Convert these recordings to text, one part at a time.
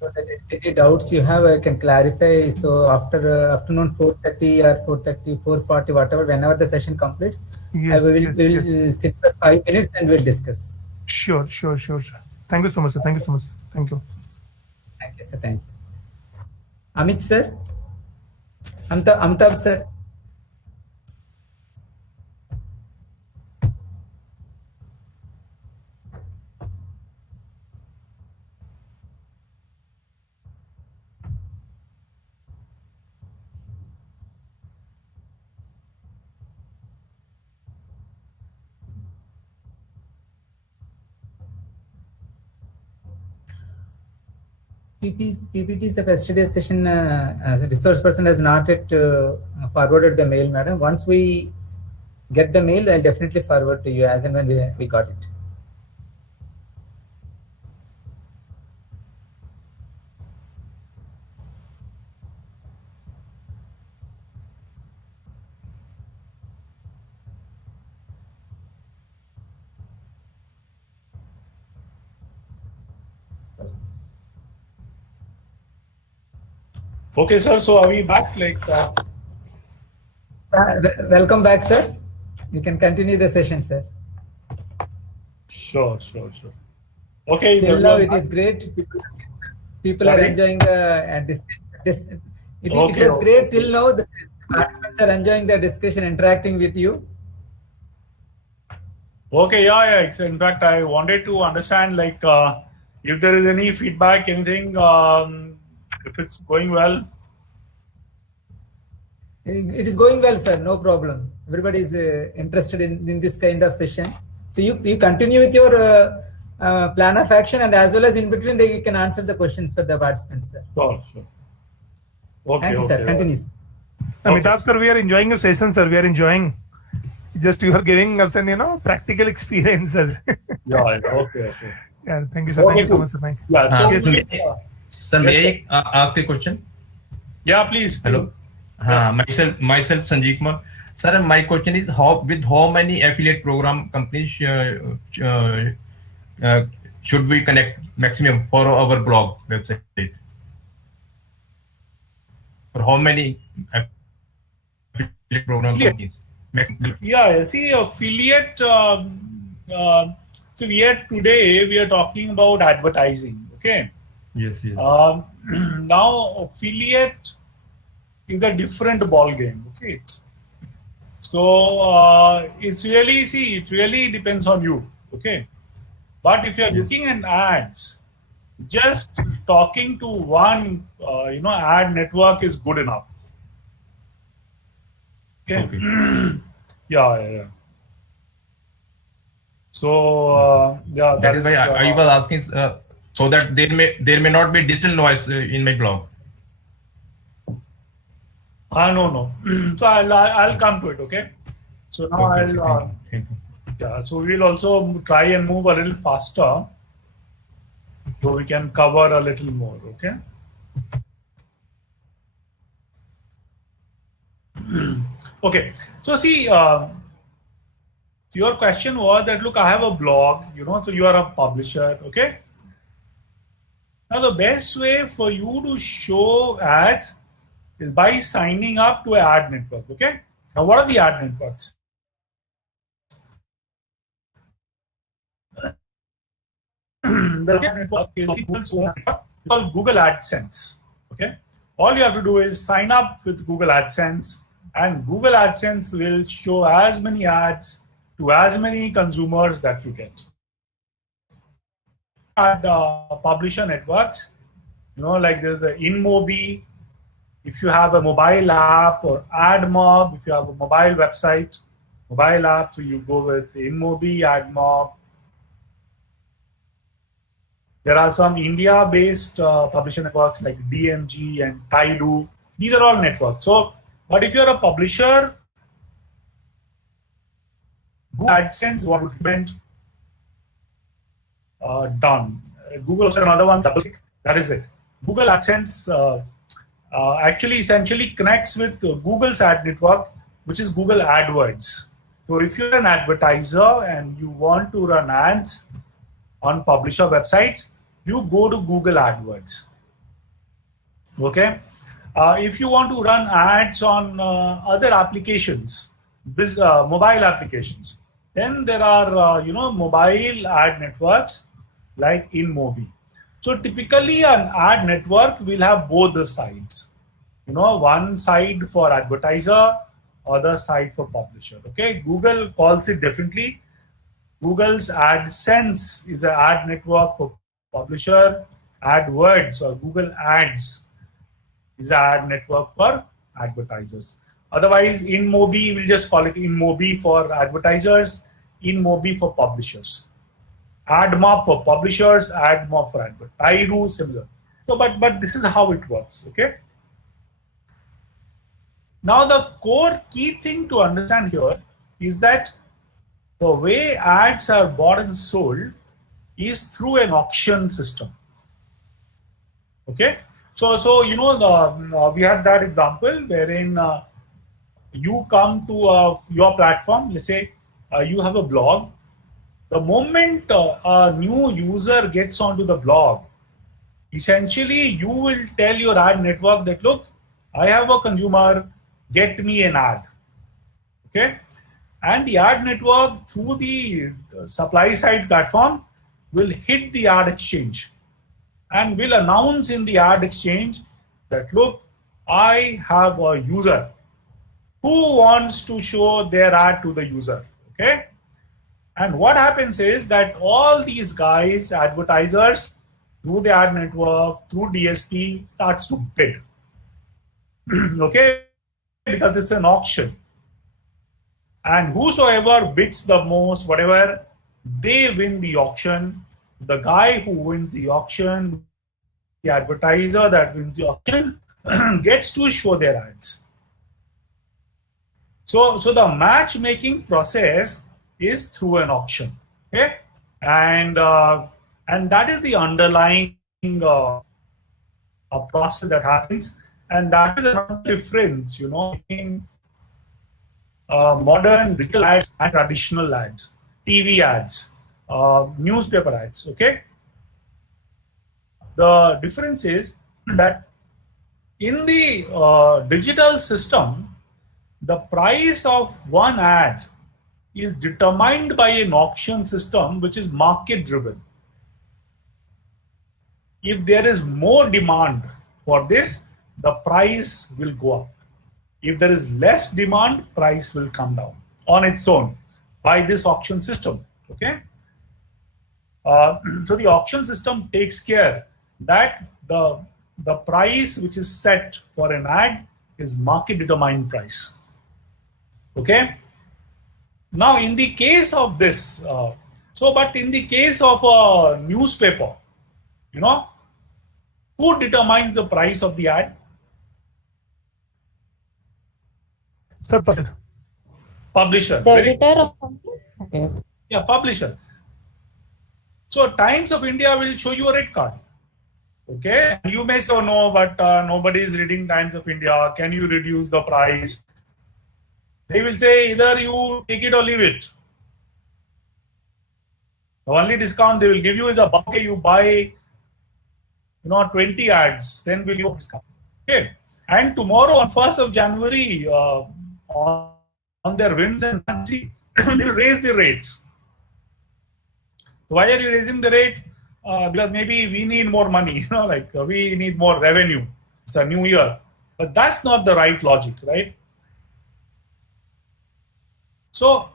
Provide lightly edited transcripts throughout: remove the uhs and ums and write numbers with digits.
So that any doubts you have, I can clarify. So after afternoon 4:30 or 4:30, 4:40, whatever, whenever the session completes, Yes, we yes, will sit for 5 minutes and we'll discuss. sure, sure, sure, sir. Thank you so much, sir. Thank you so much. Thank you. Thank you, sir. Thank you. Amit sir, Amtab sir. PPTs of yesterday's session, resource person has not yet forwarded the mail, madam. Once we get the mail, I'll definitely forward to you as and when we got it. Okay, sir. So are we back? Welcome back, sir. You can continue the session, sir. Sure. Okay. Till now, it is great. People are enjoying it was great till now. The participants are enjoying the discussion, interacting with you. Okay, yeah. In fact, I wanted to understand, if there is any feedback, anything, if it's going well. It is going well, sir. No problem. Everybody is interested in this kind of session. So you continue with your plan of action, and as well as in between, you can answer the questions for the participants, sir. Sure. Okay. Thank you, sir. Continue. Amitabh sir, we are enjoying your session, sir. We are enjoying. Just you are giving us an practical experience, sir. Yeah. Okay. Yeah. Thank you, sir. Thank you so much, sir. Thank you. Yeah. So, sir, may I ask a question? Yeah, please. Hello. Myself Sanjeev Kumar. Sir, my question is with how many affiliate program companies should we connect maximum for our blog website? For how many affiliate program companies? Yeah, see, affiliate. So today we are talking about advertising. Okay. Yes. Now affiliate is a different ball game. Okay. So it really depends on you. Okay. But if you are looking at ads, just talking to one ad network is good enough. Okay. Yeah. So that is why I was asking, so that there may not be digital noise in my blog. No. So I'll come to it. Okay. So now Thank you. Yeah. So we'll also try and move a little faster, so we can cover a little more. Okay. Okay. So see, your question was that, look, I have a blog, so you are a publisher. Okay. Now the best way for you to show ads is by signing up to an ad network. Okay. Now what are the ad networks? The ad network is people's own network called Google AdSense. Okay. All you have to do is sign up with Google AdSense, and Google AdSense will show as many ads to as many consumers that you get. Ad publisher networks, like there's the InMobi. If you have a mobile app, or AdMob, if you have a mobile website, mobile app, so you go with InMobi, AdMob. There are some India-based publisher networks like DMG and Taidu. These are all networks. So, but if you're a publisher, Google AdSense is what would be done. Google also another one. That is it. Google AdSense actually essentially connects with Google's ad network, which is Google AdWords. So if you're an advertiser and you want to run ads on publisher websites, you go to Google AdWords. Okay. If you want to run ads on other applications, this mobile applications, then there are mobile ad networks like InMobi. So typically an ad network will have both the sides. One side for advertiser, other side for publisher. Okay, Google calls it differently. Google's AdSense is an ad network for publisher. AdWords or Google Ads is an ad network for advertisers. Otherwise, InMobi, we'll just call it InMobi for advertisers, InMobi for publishers. AdMob for publishers, AdMob for advertisers. I do similar. So, but this is how it works. Okay. Now, the core key thing to understand here is that the way ads are bought and sold is through an auction system. Okay, so we had that example wherein you come to your platform. Let's say you have a blog. The moment a new user gets onto the blog, essentially you will tell your ad network that, look, I have a consumer, get me an ad. Okay, and the ad network through the supply side platform will hit the ad exchange and will announce in the ad exchange that, look, I have a user who wants to show their ad to the user. Okay, and what happens is that all these guys, advertisers, through the ad network, through DSP, starts to bid. Okay, because it's an auction. And whosoever bids the most, whatever, they win the auction. The guy who wins the auction, the advertiser that wins the auction, gets to show their ads. So the matchmaking process is through an auction. Okay, and that is the underlying process that happens, and that is the difference, between modern digital ads and traditional ads, TV ads, newspaper ads. Okay, the difference is that in the digital system, the price of one ad is determined by an auction system which is market driven. If there is more demand for this, the price will go up. If there is less demand, price will come down on its own by this auction system. Okay. So the auction system takes care that the price which is set for an ad is market determined price. Okay. Now, in the case of this, but in the case of a newspaper, who determines the price of the ad? Sir, Publisher. The editor or something? Okay. Yeah, publisher. So Times of India will show you a red card. Okay, you may say, oh, no, but nobody is reading Times of India. Can you reduce the price? They will say either you take it or leave it. The only discount they will give you is a okay, you buy 20 ads, then will you discount. Okay, and tomorrow on 1st of January, on their whims and fancy, they will raise the rate. Why are you raising the rate? Because maybe we need more money, we need more revenue. It's a new year. But that's not the right logic, right? So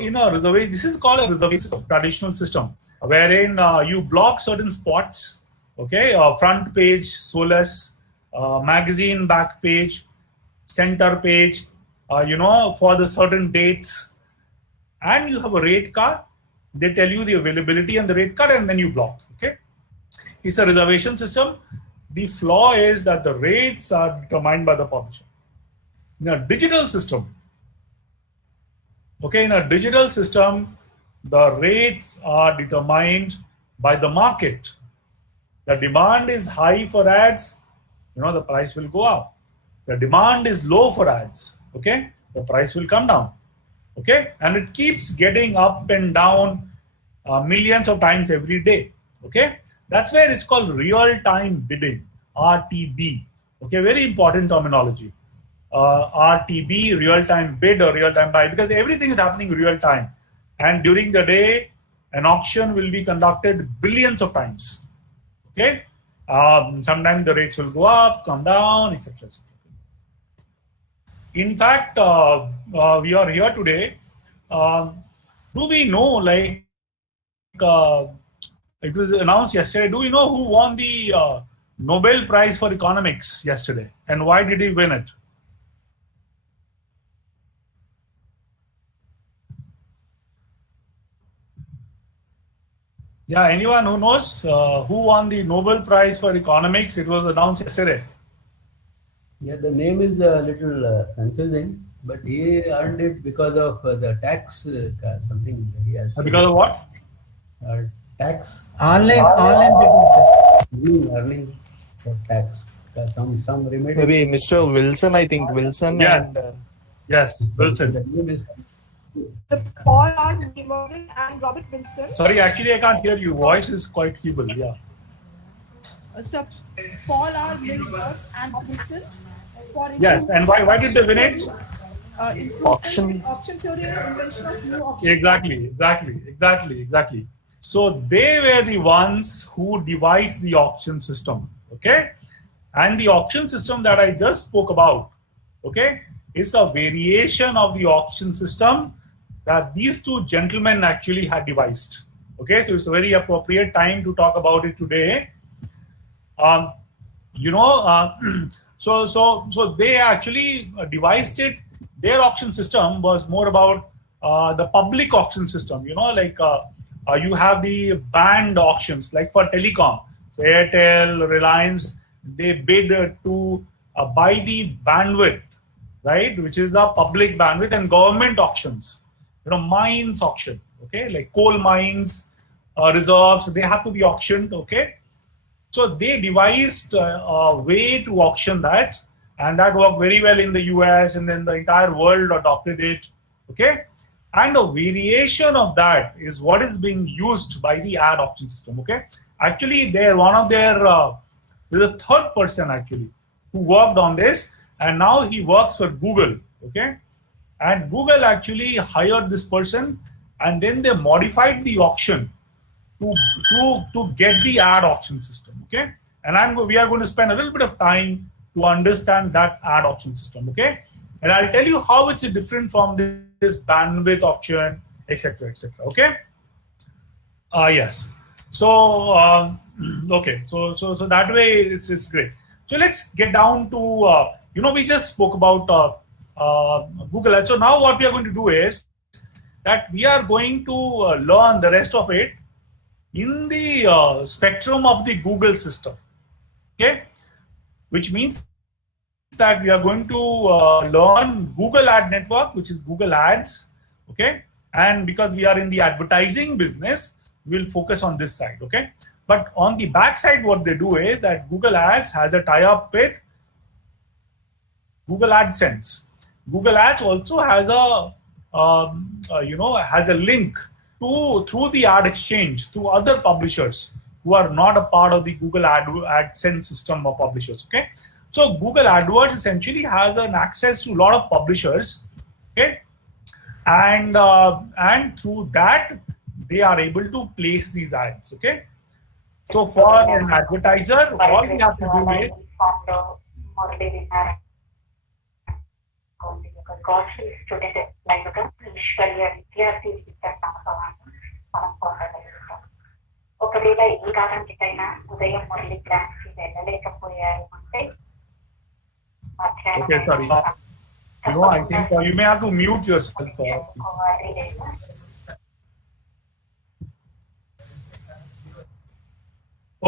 in a reservation, this is called a reservation system, traditional system, wherein you block certain spots, okay, front page, solus, magazine back page, center page, for the certain dates, and you have a rate card. They tell you the availability and the rate card, and then you block. Okay, it's a reservation system. The flaw is that the rates are determined by the publisher. In a digital system, the rates are determined by the market. The demand is high for ads, the price will go up. The demand is low for ads, okay, the price will come down. Okay, and it keeps getting up and down millions of times every day. Okay, that's where it's called real-time bidding, RTB. Okay, very important terminology. RTB, real-time bid or real-time buy, because everything is happening real time. And during the day, an auction will be conducted billions of times. Okay, sometimes the rates will go up, come down, etc. In fact, we are here today. Do we know, like, it was announced yesterday, do we know who won the Nobel Prize for Economics yesterday? And why did he win it? Yeah, anyone who knows who won the Nobel Prize for Economics? It was announced yesterday. Yeah, the name is a little confusing, but he earned it because of the tax something he has. Because of what? Tax. Online bidding, sir. Earning for tax. Some remedy. Maybe Mr. Wilson, I think. Wilson Yes. and Yes, Wilson. The name is Paul R. Morgan and Robert Wilson. Sorry, actually, I can't hear you. Voice is quite feeble. Yeah. So Paul R. Milberg and Wilson. For Yes, and why did they win it? Auction. Auction theory and invention of new auction. Exactly. So they were the ones who devised the auction system. Okay, and the auction system that I just spoke about, okay, is a variation of the auction system that these two gentlemen actually had devised. Okay, so it's a very appropriate time to talk about it today. So they actually devised it. Their auction system was more about the public auction system. You know, like you have the band auctions, like for telecom. So Airtel, Reliance, they bid to buy the bandwidth, right, which is the public bandwidth, and government auctions. You know, mines auction. Okay, like coal mines, reserves, they have to be auctioned. Okay. So they devised a way to auction that, and that worked very well in the US, and then the entire world adopted it. Okay, and a variation of that is what is being used by the ad auction system. Okay, actually, there's a third person actually who worked on this, and now he works for Google. Okay, and Google actually hired this person, and then they modified the auction to get the ad auction system. Okay, and we are going to spend a little bit of time to understand that ad auction system. Okay, and I'll tell you how it's different from this bandwidth auction, etc., etc. Okay. Yes. So okay. So that way it's great. So let's get down to we just spoke about Google Ads. So now what we are going to do is that we are going to learn the rest of it in the spectrum of the Google system. Okay, which means that we are going to learn Google Ad Network, which is Google Ads. Okay, and because we are in the advertising business, we'll focus on this side. Okay, but on the back side, what they do is that Google Ads has a tie-up with Google AdSense. Google Ads also has has a link through the ad exchange to other publishers who are not a part of the Google AdSense system of publishers. Okay, so Google AdWords essentially has an access to a lot of publishers. Okay, and through that they are able to place these ads. Okay, so for an advertiser, all we have to do is student ఒకవేళ ఏ కారణానికైనా ఉదయం Murali class కి వెళ్ళలేకపోయారు అంటే okay, sorry. No, I think you may have to mute yourself.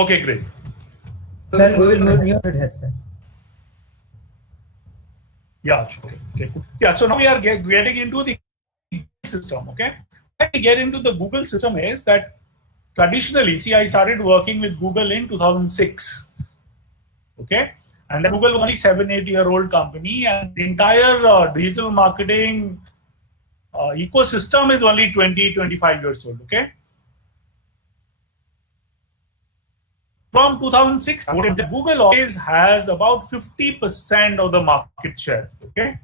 Okay, great. Sir, we will mute your headset. Yeah, okay. Yeah, so now we are getting into the system. Okay, when we get into the Google system is that traditionally, see, I started working with Google in 2006. Okay, and then Google was only 7-8-year-old company, and the entire digital marketing ecosystem is only 20-25 years old. Okay, from 2006, Google always has about 50% of the market share. Okay,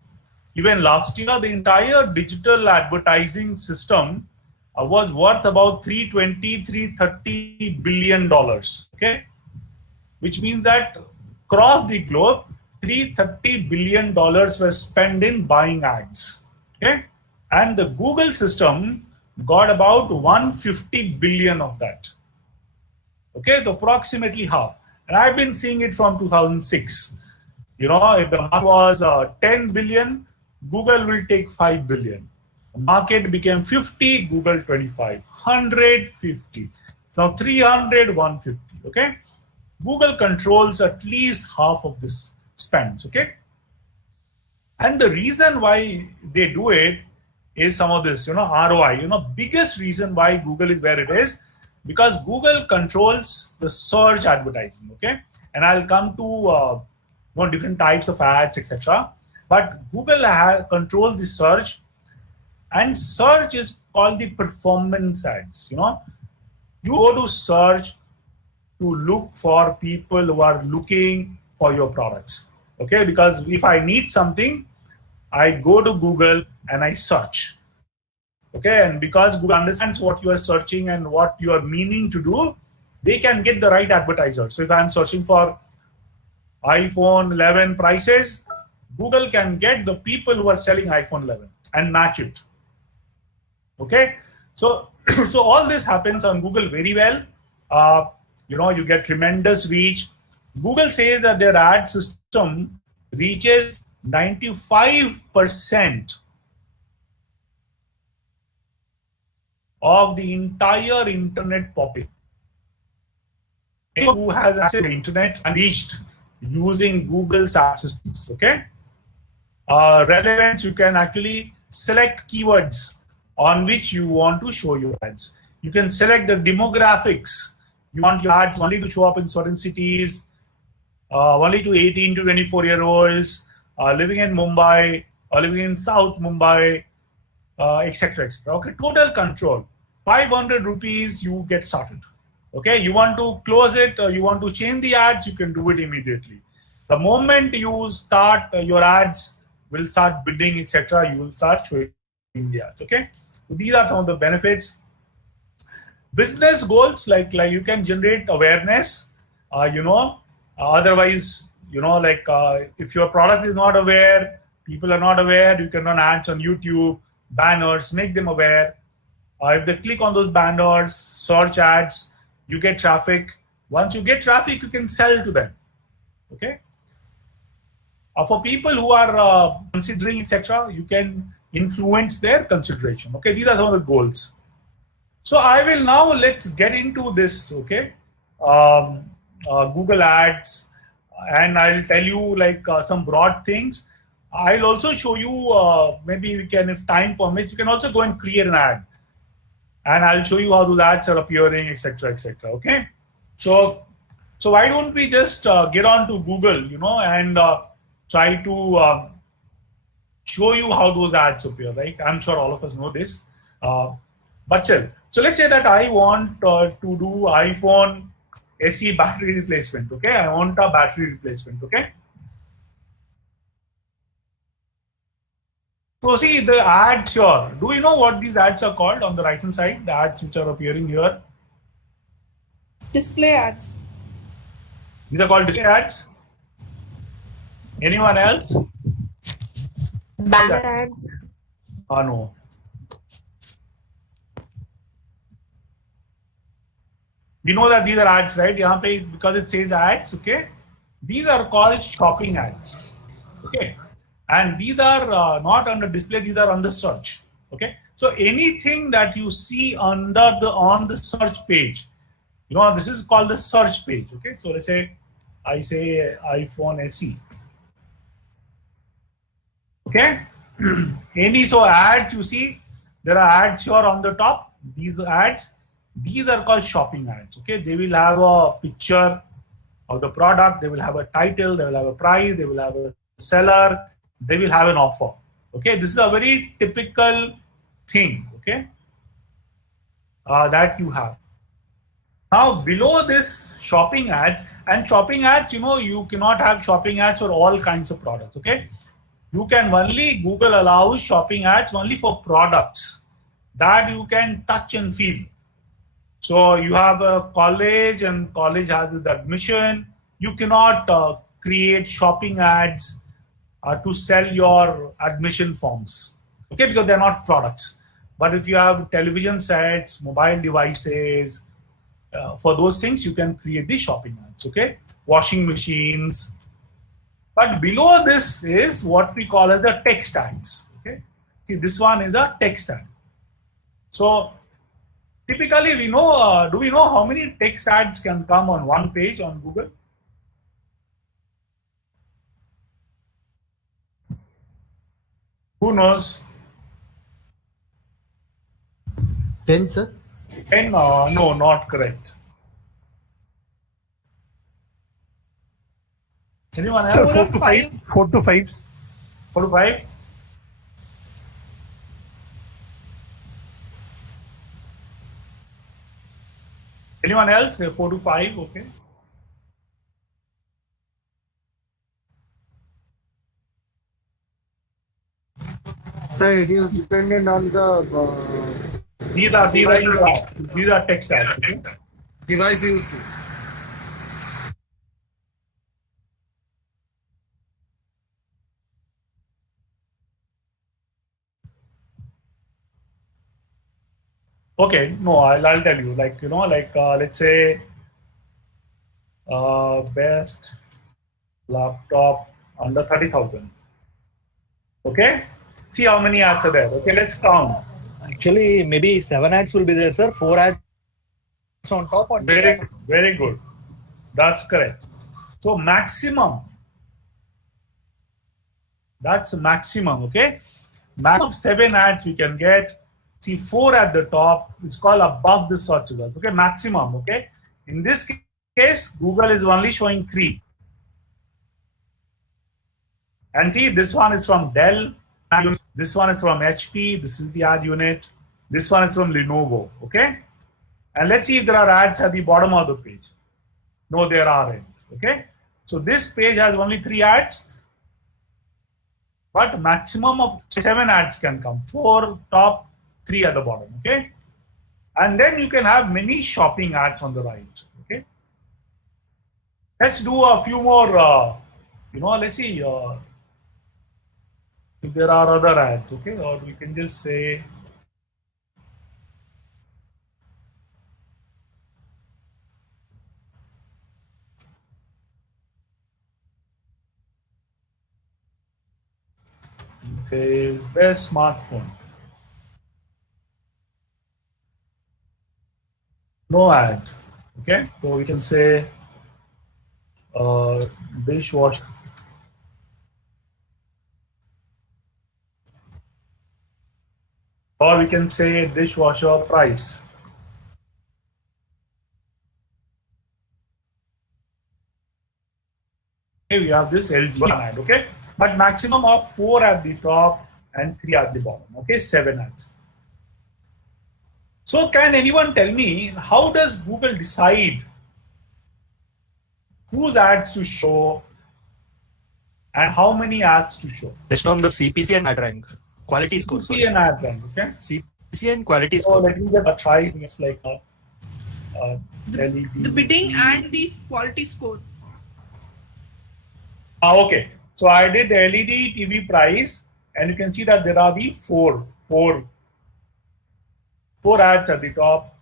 even last year, the entire digital advertising system was worth about $330 billion. Okay, which means that across the globe, $330 billion was spent in buying ads. Okay, and the Google system got about 150 billion of that. Okay, so approximately half. And I've been seeing it from 2006. You know, if the market was 10 billion, Google will take 5 billion. The market became 50, Google 25, 100, 50. So 300, 150. Okay, Google controls at least half of this spends. Okay, and the reason why they do it is some of this, ROI. Biggest reason why Google is where it is, because Google controls the search advertising. Okay, and I'll come to different types of ads, etc. But Google controls the search, and search is called the performance ads. You go to search to look for people who are looking for your products. Okay, because if I need something, I go to Google and I search. Okay, and because Google understands what you are searching and what you are meaning to do, they can get the right advertiser. So if I'm searching for iPhone 11 prices, Google can get the people who are selling iPhone 11 and match it. Okay, so all this happens on Google very well. You get tremendous reach. Google says that their ad system reaches 95% of the entire internet population. Anyone who has access to the internet and reached using Google's ad systems. Okay, relevance, you can actually select keywords on which you want to show your ads. You can select the demographics. You want your ads only to show up in certain cities, only to 18 to 24-year-olds, living in Mumbai, or living in South Mumbai, etc. Okay, total control. 500 rupees, you get started. Okay, you want to close it, or you want to change the ads, you can do it immediately. The moment you start, your ads will start bidding, etc. You will start showing the ads. Okay, so these are some of the benefits. Business goals, like you can generate awareness. Otherwise, if your product is not aware, people are not aware, you can run ads on YouTube, banners, make them aware. If they click on those banners, search ads, you get traffic. Once you get traffic, you can sell to them. Okay. For people who are considering, etc., you can influence their consideration. Okay, these are some of the goals. So I will now, let's get into this. Okay, Google Ads, and I'll tell you some broad things. I'll also show you, maybe we can, if time permits, you can also go and create an ad, and I'll show you how those ads are appearing, etc., etc. Okay, so why don't we just get on to Google, and try to show you how those ads appear. Right? I'm sure all of us know this, but still. So let's say that I want to do iPhone SE battery replacement. Okay, I want a battery replacement. Okay. So see the ads here. Do you know what these ads are called on the right hand side? The ads which are appearing here. Display ads. These are called display ads. Anyone else? Banner ads. No. We know that these are ads, right? Because it says ads, okay? These are called shopping ads, okay? And these are not under display, these are under search, okay? So anything that you see on the search page, this is called the search page, okay? So let's say, I say iPhone SE, okay? So ads, you see, there are ads here on the top, these ads. These are called shopping ads. Okay, they will have a picture of the product, they will have a title, they will have a price, they will have a seller, they will have an offer. Okay, this is a very typical thing. Okay, that you have. Now below this shopping ads, and shopping ads, you cannot have shopping ads for all kinds of products, okay? You can only, Google allows shopping ads only for products that you can touch and feel. So you have a college and college has the admission. You cannot create shopping ads to sell your admission forms, okay, because they're not products. But if you have television sets, mobile devices, for those things, you can create the shopping ads, okay? Washing machines. But below this is what we call as the text ads, okay? See, this one is a text ad. So typically we know, do we know how many text ads can come on one page on Google? Who knows? 10, sir. 10? No, not correct. Anyone else? 4 or 5. 4 to 5. 4 to 5? Anyone else? 4 to 5, okay. Sir, it is dependent on the These are text ads, okay? device used. Okay, no, I'll tell you. Let's say best laptop under 30,000. Okay, see how many ads are there. Okay, let's count. Actually, maybe 7 ads will be there, sir. 4 ads on top. Or Very good. That's correct. So maximum. That's maximum. Okay, maximum 7 ads we can get. See 4 at the top. It's called above the search result. Okay, maximum. Okay, in this case, Google is only showing 3. And see, this one is from Dell. This one is from HP. This is the ad unit. This one is from Lenovo. Okay, and let's see if there are ads at the bottom of the page. No, there aren't. Okay, so this page has only 3 ads, but maximum of 7 ads can come. 4 top, 3 at the bottom, okay? And then you can have many shopping ads on the right, okay? Let's do a few more, let's see if there are other ads, okay? Or we can just say, okay, best smartphone. No ads, okay? So we can say dishwasher. Or we can say dishwasher price. Okay, we have this LG ad, okay? But maximum of 4 at the top and 3 at the bottom, okay? 7 ads. So can anyone tell me, how does Google decide whose ads to show and how many ads to show? based on the CPC and ad rank. Quality score. CPC and ad rank, okay? CPC and quality So score. let me just try. It's like LED. The bidding and the quality score. Okay. So I did the LED TV price, and you can see that there are the four ads at the top.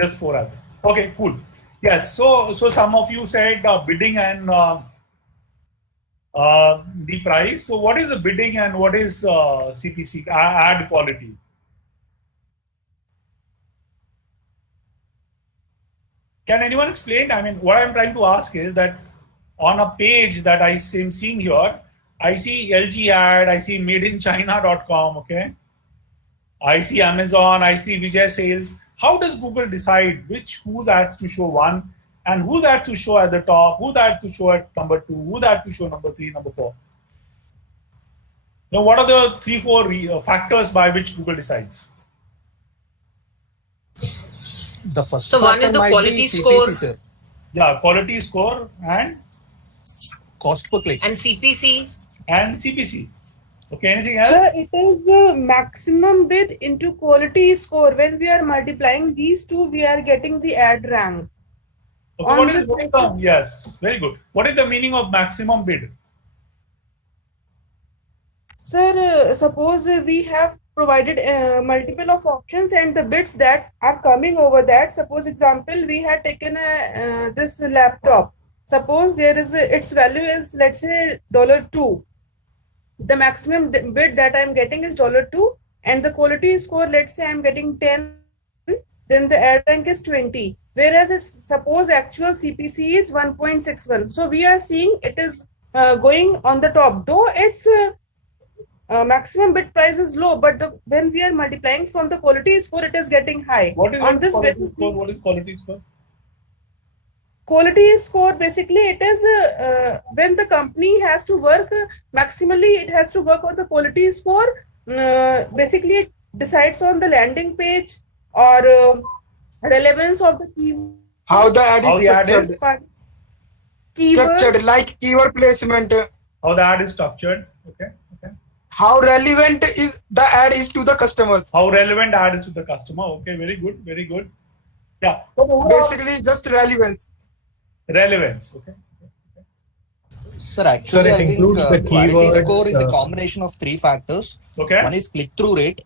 Just 4 ads. Okay, cool. Yes. So some of you said bidding and the price. So what is the bidding and what is CPC ad quality? Can anyone explain? I mean, what I'm trying to ask is that on a page that I am seeing here, I see LG ad, I see madeinchina.com, okay? I see Amazon, I see Vijay sales. How does Google decide whose ads to show one and whose ads to show at the top, whose ads to show at number 2, whose ads to show number 3, number 4? Now, what are the 3-4 factors by which Google decides? The first So one factor is the might quality be CPC, score. sir. Yeah, quality score and Cost per click. And CPC. CPC. Okay, anything else? Sir, it is maximum bid into quality score. When we are multiplying these two, we are getting the ad rank. Okay, yes, very good. What is the meaning of maximum bid? Sir, suppose we have provided multiple of options and the bids that are coming over that. Suppose example, we had taken this laptop. Suppose there is its value is, let's say, $2. The maximum bid that I'm getting is $2, and the quality score, let's say I'm getting 10, then the ad rank is 20. Whereas it's suppose actual CPC is 1.61. So we are seeing it is going on the top, though its maximum bid price is low, but when we are multiplying from the quality score, it is getting high. What is on this quality basis, score? What is quality score? Quality score basically it is when the company has to work maximally, it has to work on the quality score. Basically, it decides on the landing page or relevance of the keyword. How the ad is structured, like keyword placement. How the ad is structured. Okay. How relevant is the ad is to the customers. How relevant ad is to the customer. Okay, very good, very good. Yeah. Basically, just relevance. Relevance. Okay. Sir, actually, Sir, it I think includes the quality keywords, score is a combination of 3 factors. Okay. One is click-through rate,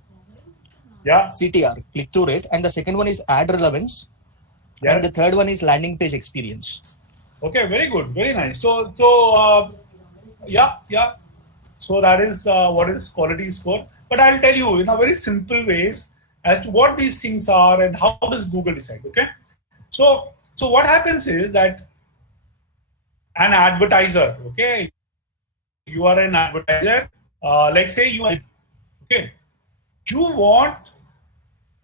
Yeah. CTR, click-through rate, and the second one is ad relevance, Yeah. and the third one is landing page experience. Okay, very good, very nice. So yeah. So that is what is quality score. But I'll tell you in a very simple ways as to what these things are and how does Google decide. Okay. So what happens is that an advertiser, okay, you are an advertiser, like say you are, okay, you want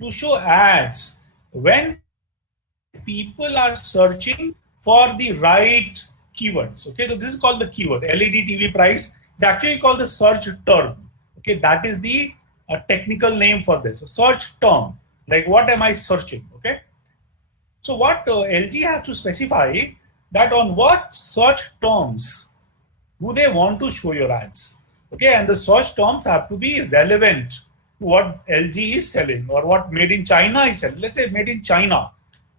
to show ads when people are searching for the right keywords. Okay, so this is called the keyword. LED TV price is actually called the search term. Okay, that is the technical name for this. So search term, like what am I searching? Okay, so what LG has to specify that on what search terms do they want to show your ads. Okay, and the search terms have to be relevant to what LG is selling or what Made in China is selling. Let's say Made in China.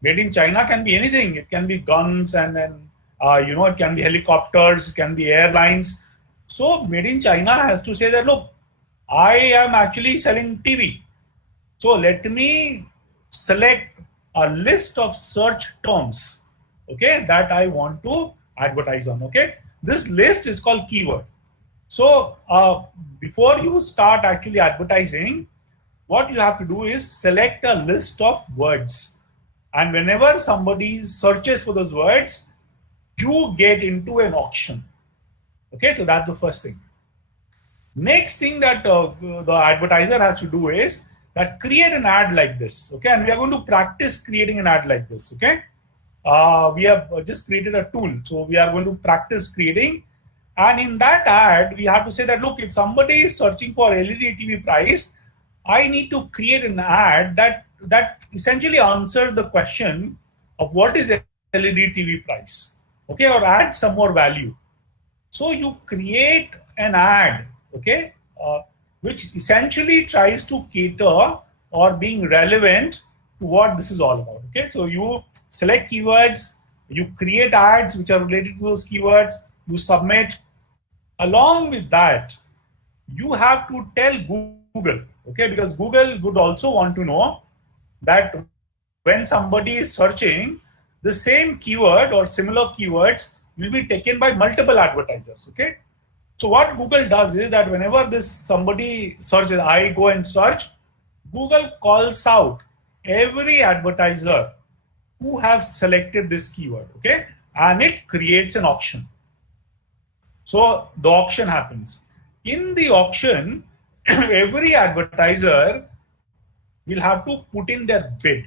Made in China can be anything. It can be guns and it can be helicopters, it can be airlines. So Made in China has to say that, look, I am actually selling TV. So let me select a list of search terms, okay, that I want to advertise on. Okay, this list is called keyword. So before you start actually advertising, what you have to do is select a list of words. And whenever somebody searches for those words, you get into an auction. Okay, so that's the first thing. Next thing that the advertiser has to do is that create an ad like this. Okay, and we are going to practice creating an ad like this. Okay, we have just created a tool. So we are going to practice creating. And in that ad, we have to say that, look, if somebody is searching for LED TV price, I need to create an ad that essentially answers the question of what is LED TV price, okay, or add some more value. So you create an ad, okay, which essentially tries to cater or being relevant to what this is all about. Okay, so you select keywords, you create ads which are related to those keywords, you submit. Along with that, you have to tell Google, okay, because Google would also want to know that when somebody is searching, the same keyword or similar keywords will be taken by multiple advertisers. Okay, so what Google does is that whenever somebody searches, I go and search, Google calls out every advertiser who have selected this keyword, okay, and it creates an auction. So the auction happens. In the auction, every advertiser will have to put in their bid.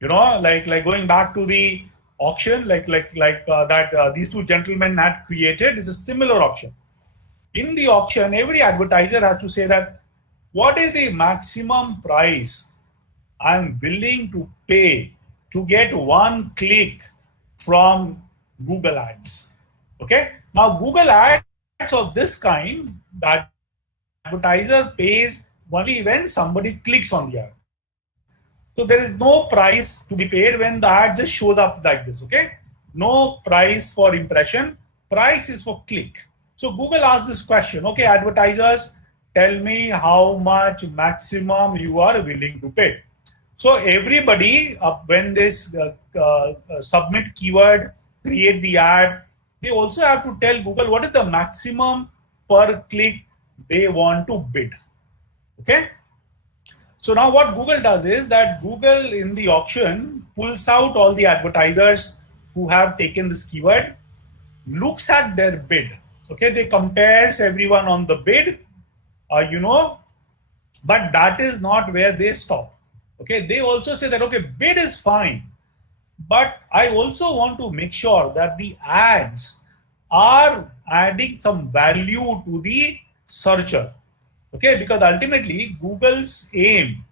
You know, like going back to the auction, that these two gentlemen had created is a similar auction. In the auction, every advertiser has to say that what is the maximum price I'm willing to pay to get one click from Google Ads. Okay. Now, Google Ads of this kind, the advertiser pays only when somebody clicks on the ad. So there is no price to be paid when the ad just shows up like this. Okay. No price for impression. Price is for click. So Google asked this question. Okay, advertisers, tell me how much maximum you are willing to pay. So everybody, when they submit keyword, create the ad, they also have to tell Google what is the maximum per click they want to bid. Okay. So now what Google does is that Google in the auction pulls out all the advertisers who have taken this keyword, looks at their bid. Okay, they compares everyone on the bid, but that is not where they stop. Okay, they also say that, okay, bid is fine, but I also want to make sure that the ads are adding some value to the searcher. Okay, because ultimately Google's aim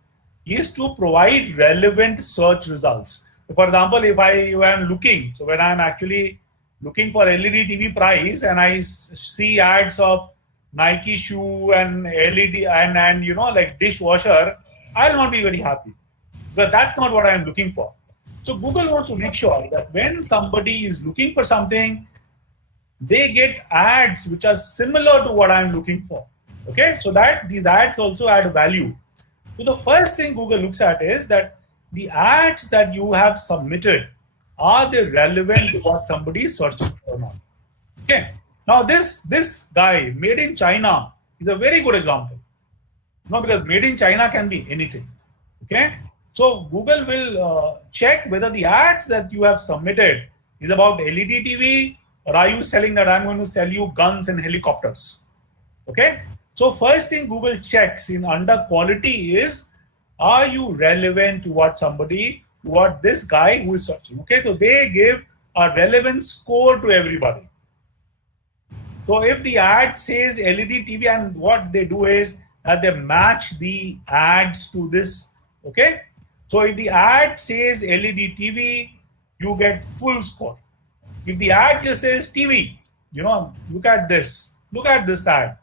is to provide relevant search results. For example, if I am looking, so when I'm actually looking for LED TV price and I see ads of Nike shoe and LED and like dishwasher, I'll not be very happy because that's not what I'm looking for. So Google wants to make sure that when somebody is looking for something, they get ads which are similar to what I'm looking for. Okay, so that these ads also add value. So the first thing Google looks at is that the ads that you have submitted, are they relevant to what somebody is searching for or not? Okay. Now this guy, made in China, is a very good example. Because made in China can be anything. Okay. So Google will check whether the ads that you have submitted is about LED TV, or are you selling that I'm going to sell you guns and helicopters? Okay. So first thing Google checks in under quality is, are you relevant to what this guy who is searching? Okay, so they give a relevance score to everybody. So if the ad says LED TV, and what they do is that they match the ads to this. Okay, so if the ad says LED TV, you get full score. If the ad just says TV, look at this ad.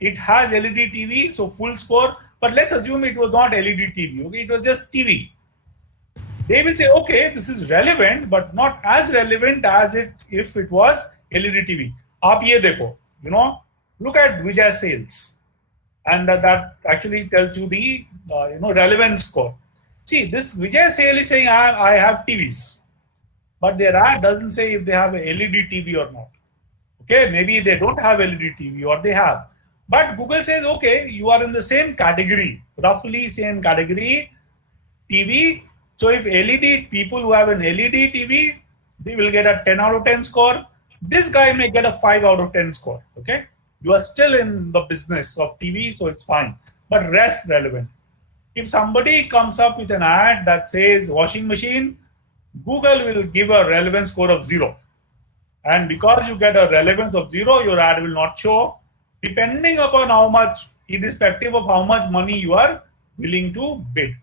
It has LED TV, so full score. But let's assume it was not LED TV. Okay, it was just TV. They will say, okay, this is relevant, but not as relevant as if it was LED TV. Aap ye dekho, look at Vidya sales, and that actually tells you the relevance score. See, this Vidya sale is saying I have TVs, but their ad doesn't say if they have a LED TV or not. Okay, maybe they don't have LED TV or they have, but Google says, okay, you are in the same category, roughly same category, TV. So if people who have an LED TV, they will get a 10 out of 10 score. This guy may get a 5 out of 10 score. Okay, you are still in the business of TV, so it's fine. But rest relevant. If somebody comes up with an ad that says washing machine, Google will give a relevance score of 0. And because you get a relevance of 0, your ad will not show, depending upon how much, irrespective of how much money you are willing to bid.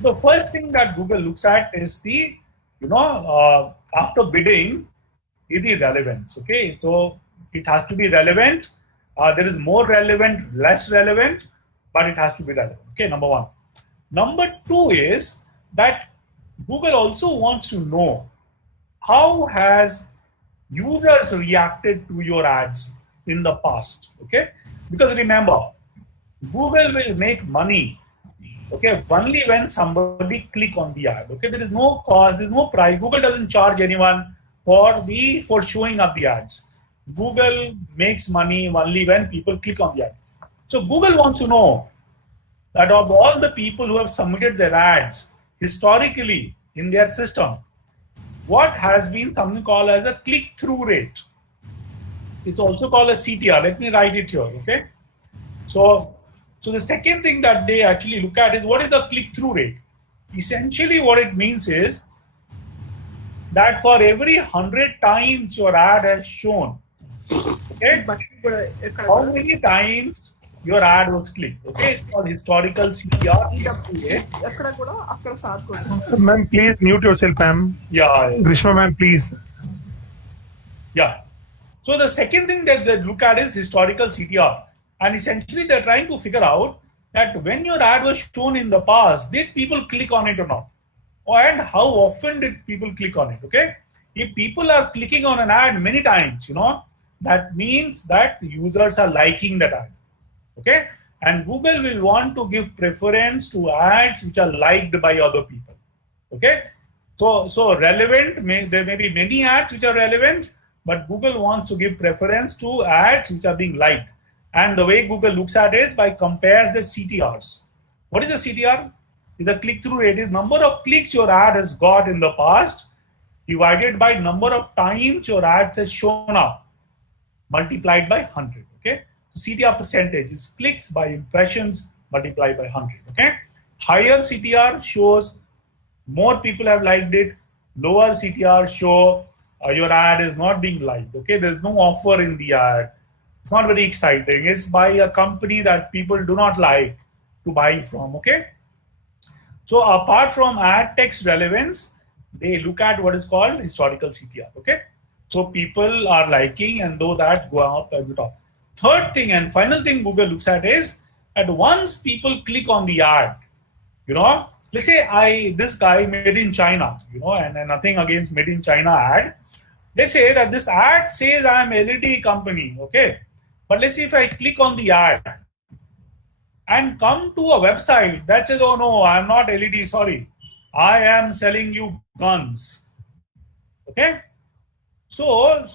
The first thing that Google looks at is the, after bidding, is the relevance. Okay, so it has to be relevant. There is more relevant, less relevant, but it has to be relevant. Okay, number one. Number two is that Google also wants to know how has users reacted to your ads in the past. Okay, because remember, Google will make money. Okay, only when somebody click on the ad. Okay, there is no cost, there is no price. Google doesn't charge anyone for showing up the ads. Google makes money only when people click on the ad. So Google wants to know that of all the people who have submitted their ads historically in their system, what has been something called as a click-through rate. It's also called a CTR. Let me write it here. Okay, so the second thing that they actually look at is what is the click-through rate. Essentially what it means is that for every 100 times your ad has shown, Okay. How many times your ad was clicked? Okay, it's called historical CTR. Ma'am, please mute yourself, ma'am. Yeah. Grishma, ma'am, please. Yeah. So the second thing that they look at is historical CTR, and essentially they're trying to figure out that when your ad was shown in the past, did people click on it or not, and how often did people click on it? Okay, if people are clicking on an ad many times, that means that users are liking that ad. Okay, and Google will want to give preference to ads which are liked by other people. Okay, so relevant, there may be many ads which are relevant, but Google wants to give preference to ads which are being liked. And the way Google looks at it is by compare the CTRs. What is the CTR? Is the click-through rate, is number of clicks your ad has got in the past divided by number of times your ads has shown up multiplied by 100. Okay, so CTR percentage is clicks by impressions multiplied by 100. Okay, higher CTR shows more people have liked it. Lower CTR show your ad is not being liked. Okay, there's no offer in the ad. It's not very exciting. It's by a company that people do not like to buy from. Okay, so apart from ad text relevance, they look at what is called historical CTR. Okay, so people are liking, and those ads go up at the top. Third thing and final thing Google looks at is that once people click on the ad, let's say this guy made in China, and nothing against made in China ad. Let's say that this ad says I'm LED company, okay? But let's say if I click on the ad and come to a website that says, oh no, I'm not LED, sorry. I am selling you guns. Okay? So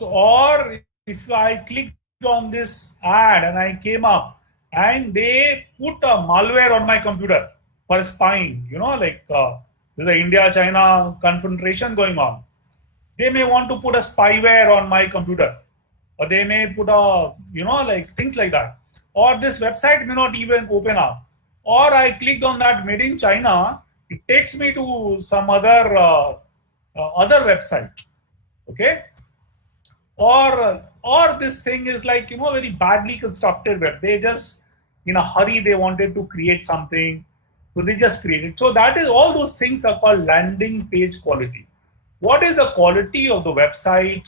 or if I clicked on this ad and I came up and they put a malware on my computer for spying, there's a India-China confrontation going on. They may want to put a spyware on my computer, or they may put things like that. Or this website may not even open up. Or I clicked on that made in China, it takes me to some other website. Okay? Or this thing is very badly constructed web. They just in a hurry they wanted to create something, so they just created. So that is, all those things are called landing page quality. What is the quality of the website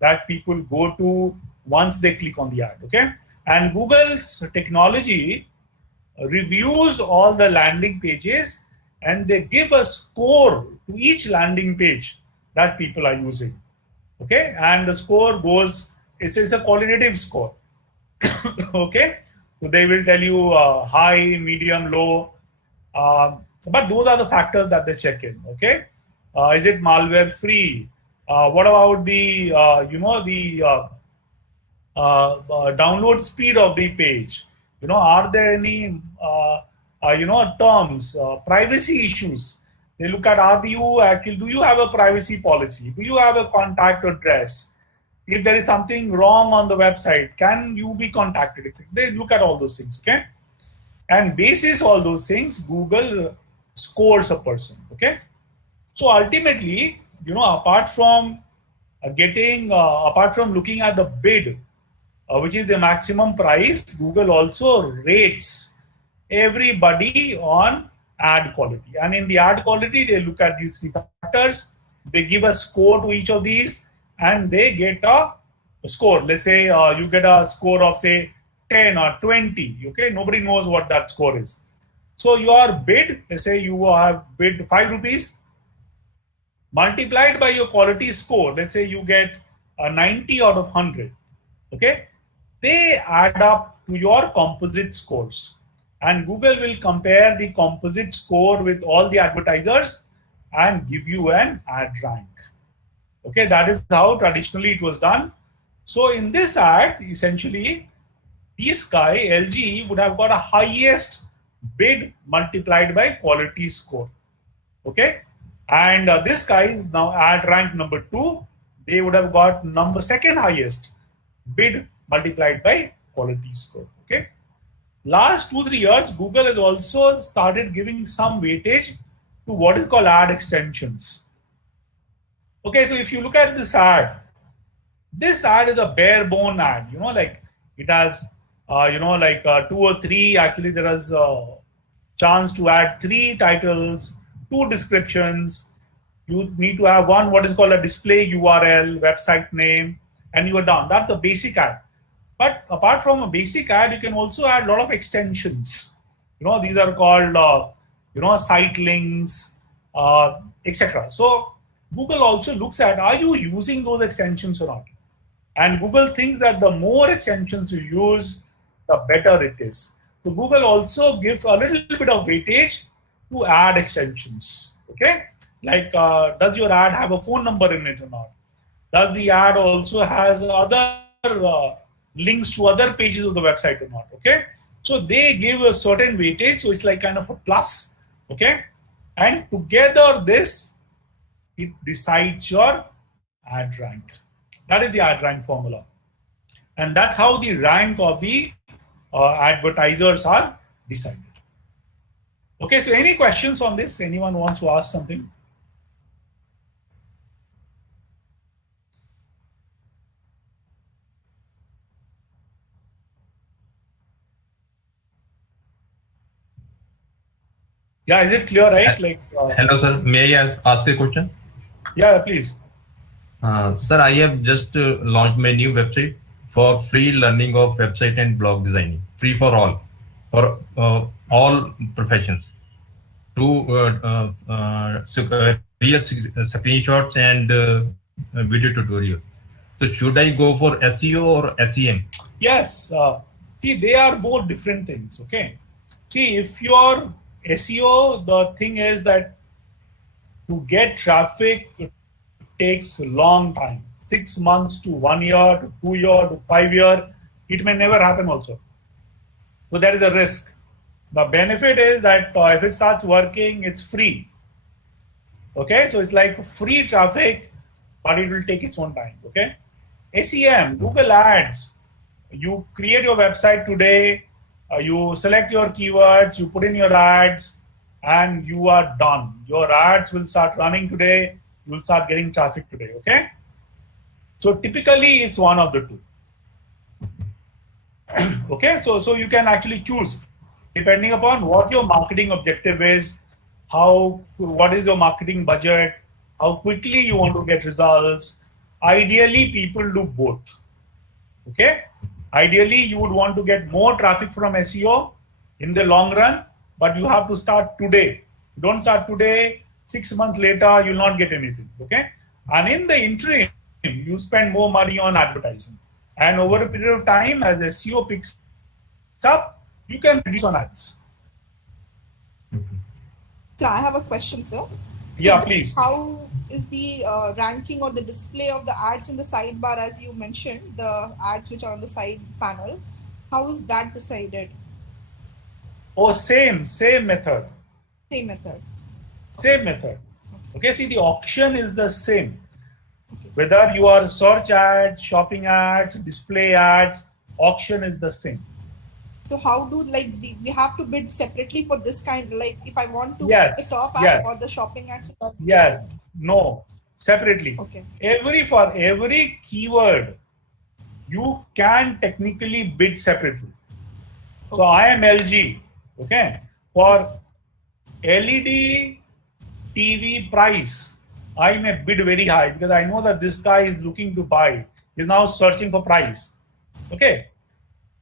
that people go to once they click on the ad? Okay, and Google's technology reviews all the landing pages, and they give a score to each landing page that people are using. Okay, and the score goes, it's a qualitative score. Okay, so they will tell you high, medium, low, but those are the factors that they check in. Okay, is it malware free? What about the download speed of the page? Are there any terms, privacy issues? They look at, do you have a privacy policy? Do you have a contact address? If there is something wrong on the website, can you be contacted? They look at all those things, okay? And basis all those things, Google scores a person, okay? So ultimately, apart from looking at the bid, which is the maximum price, Google also rates everybody on ad quality. And in the ad quality, they look at these three factors. They give a score to each of these, and they get a score. Let's say you get a score of say 10 or 20. Okay, nobody knows what that score is. So your bid, let's say you have bid 5 rupees, multiplied by your quality score. Let's say you get a 90 out of 100. Okay, they add up to your composite scores. And Google will compare the composite score with all the advertisers and give you an ad rank. Okay, that is how traditionally it was done. So in this ad, essentially, this guy, LG, would have got a highest bid multiplied by quality score. Okay, and this guy is now ad rank number 2. They would have got second highest bid multiplied by quality score. Okay. Last 2-3 years, Google has also started giving some weightage to what is called ad extensions. Okay, so if you look at this ad, This ad is a bare bone ad, like it has, 2 or 3. Actually, there is a chance to add 3 titles, 2 descriptions. You need to have one, what is called a display URL, website name, and you are done. That's the basic ad. But apart from a basic ad, you can also add a lot of extensions. These are called, site links, etc. So Google also looks at, are you using those extensions or not? And Google thinks that the more extensions you use, the better it is. So Google also gives a little bit of weightage to add extensions. Okay, like does your ad have a phone number in it or not? Does the ad also has other links to other pages of the website or not? Okay, so they give a certain weightage, so it's like kind of a plus. Okay, and together it decides your ad rank. That is the ad rank formula, and that's how the rank of the advertisers are decided. Okay, so any questions on this? Anyone wants to ask something? Yeah, is it clear, right? Hello, sir. May I ask a question? Yeah, please. Sir, I have just launched my new website for free learning of website and blog designing, free for all professions. Real screenshots and video tutorials. So should I go for SEO or SEM? Yes. See, they are both different things. Okay. See, if you're SEO, the thing is that to get traffic, it takes a long time. 6 months to 1 year to 2 years to 5 years. It may never happen also. So there is a risk. The benefit is that if it starts working, it's free. Okay, so it's like free traffic, but it will take its own time. Okay, SEM, Google Ads. You create your website today, you select your keywords, you put in your ads, and you are done. Your ads will start running today. You will start getting traffic today. Okay, so typically it's one of the two. Okay, so you can actually choose depending upon what your marketing objective is, what is your marketing budget, how quickly you want to get results. Ideally, people do both. Okay, ideally you would want to get more traffic from SEO in the long run, but you have to start today. You don't start today, 6 months later you'll not get anything. Okay, and in the interim you spend more money on advertising, and over a period of time, as SEO picks up, you can reduce on ads. So I have a question, sir. So yeah, please. How is the ranking or the display of the ads in the sidebar, as you mentioned, the ads which are on the side panel? How is that decided? Oh, same method. Same method. Same method. Okay, see, the auction is the same. Okay. Whether you are search ads, shopping ads, display ads, auction is the same. So how do we have to bid separately for this kind? Like if I want to bid the top ad or the shopping ads? Yes. No. Separately. Okay. For every keyword, you can technically bid separately. Okay. So I am LG. Okay. For LED TV price, I may bid very high because I know that this guy is looking to buy. He's now searching for price. Okay.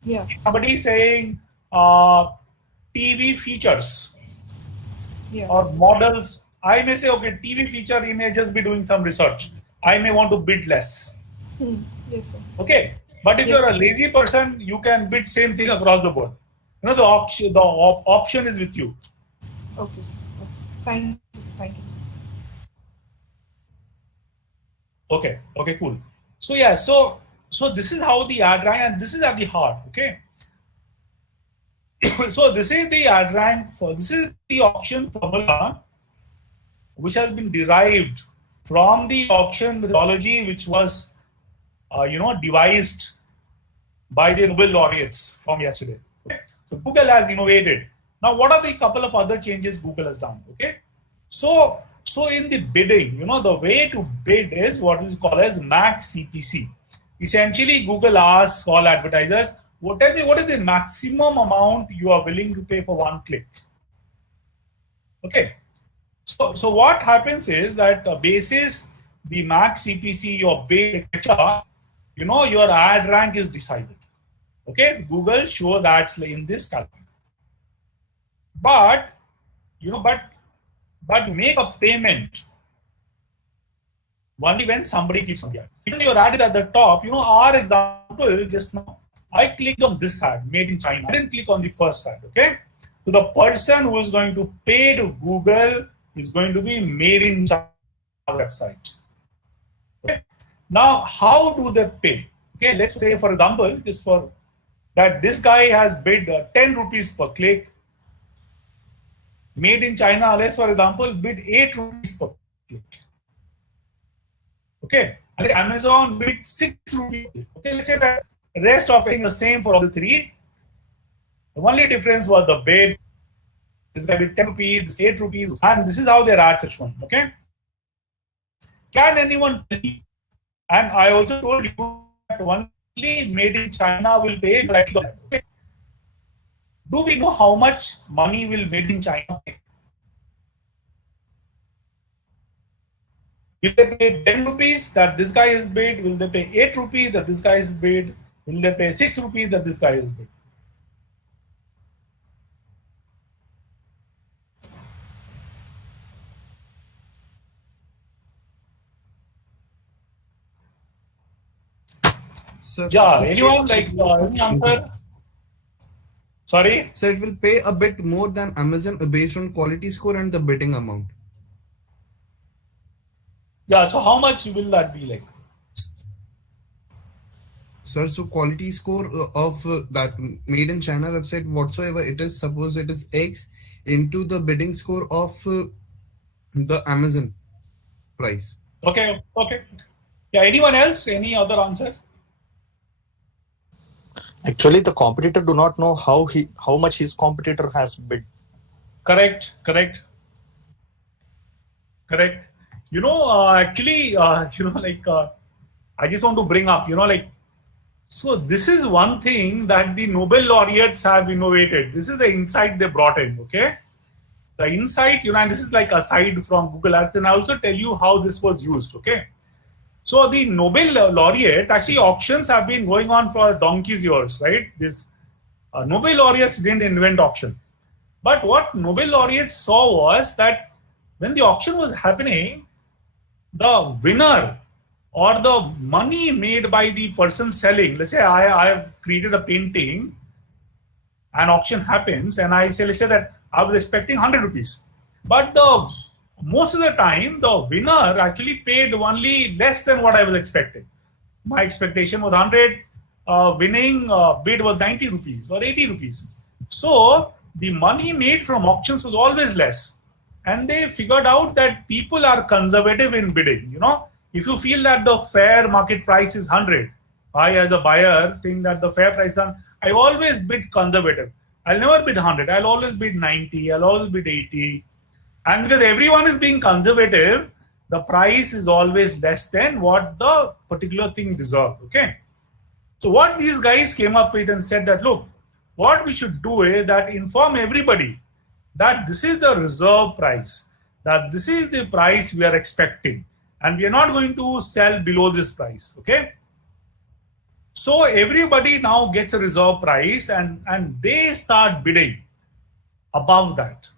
Yeah. Somebody saying TV features or models. I may say, okay, TV feature, he may just be doing some research. I may want to bid less. Yes, sir. Okay. But if you're a lazy person, you can bid same thing across the board. The option is with you. Okay. Thank you. Okay, cool. So yeah, so this is how the ad rank, and this is at the heart. Okay. So this is the ad rank this is the auction formula, which has been derived from the auction methodology, which was, devised by the Nobel laureates from yesterday. Okay? So Google has innovated. Now, what are the couple of other changes Google has done? Okay. So in the bidding, the way to bid is what is called as max CPC. essentially Google asks all advertisers, what is the maximum amount you are willing to pay for one click? Okay. So what happens is that basis the max CPC, your bid, etc., your ad rank is decided. Okay, Google shows ads in this calculator. But you make a payment only when somebody clicks on the ad. Even your ad is at the top. Our example just now, I clicked on this ad, made in China. I didn't click on the first ad. Okay, so the person who is going to pay to Google is going to be made in China website. Okay. Now, how do they pay? Okay, let's say for example, this guy has bid 10 rupees per click. Made in China, let's for example, bid 8 rupees per click. Okay, and Amazon bid 6 rupees. Okay, let's say that the rest of everything is the same for all the three. The only difference was the bid. This guy bid 10 rupees, this 8 rupees, and this is how their ads are shown. Okay, can anyone tell me? And I also told you that only made in China will pay. Okay. Do we know how much money will made in China pay? Will they pay 10 rupees that this guy is bid? Will they pay 8 rupees that this guy is bid? Will they pay 6 rupees that this guy is bid? Sir, yeah, anyone like any answer? Sorry? So it will pay a bit more than Amazon based on quality score and the bidding amount. Yeah, so how much will that be like? Sir, so quality score of that made in China website, whatsoever it is, suppose it is X into the bidding score of the Amazon price. Okay. Yeah, anyone else? Any other answer? Actually, the competitor do not know how much his competitor has bid. Correct. Actually, I just want to bring up, so this is one thing that the Nobel laureates have innovated. This is the insight they brought in, okay? The insight, and this is like aside from Google Ads, and I'll also tell you how this was used, okay? So the Nobel laureate, actually auctions have been going on for donkey's years, right? This Nobel laureates didn't invent auction. But what Nobel laureates saw was that when the auction was happening, the winner or the money made by the person selling, let's say I have created a painting, an auction happens, and I say, let's say that I was expecting 100 rupees. But most of the time, the winner actually paid only less than what I was expecting. My expectation was 100, winning bid was 90 rupees or 80 rupees. So the money made from auctions was always less. And they figured out that people are conservative in bidding. If you feel that the fair market price is 100, I as a buyer think that the fair price is 100, I always bid conservative. I'll never bid 100. I'll always bid 90. I'll always bid 80. And because everyone is being conservative, the price is always less than what the particular thing deserves. Okay. So what these guys came up with and said that, look, what we should do is that inform everybody that this is the reserve price, that this is the price we are expecting, and we are not going to sell below this price. Okay. So everybody now gets a reserve price and they start bidding above that.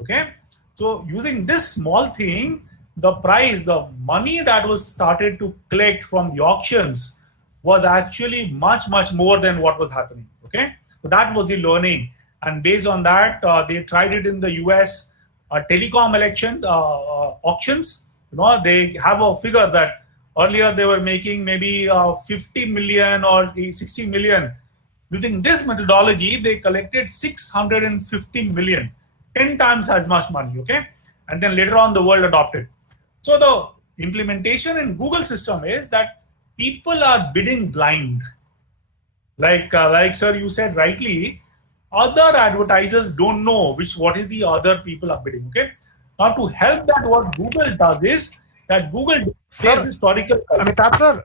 Okay. So using this small thing, the price, the money that was started to collect from the auctions was actually much, much more than what was happening. Okay. So that was the learning. And based on that, they tried it in the US telecom auctions. They have a figure that earlier they were making maybe 50 million or 60 million. Using this methodology, they collected 650 million, 10 times as much money, okay? And then later on, the world adopted. So the implementation in Google system is that people are bidding blind. Like sir, you said rightly, other advertisers don't know what is the other people are bidding, okay? Now to help that, what Google does is that Google says historical. Amtab sir,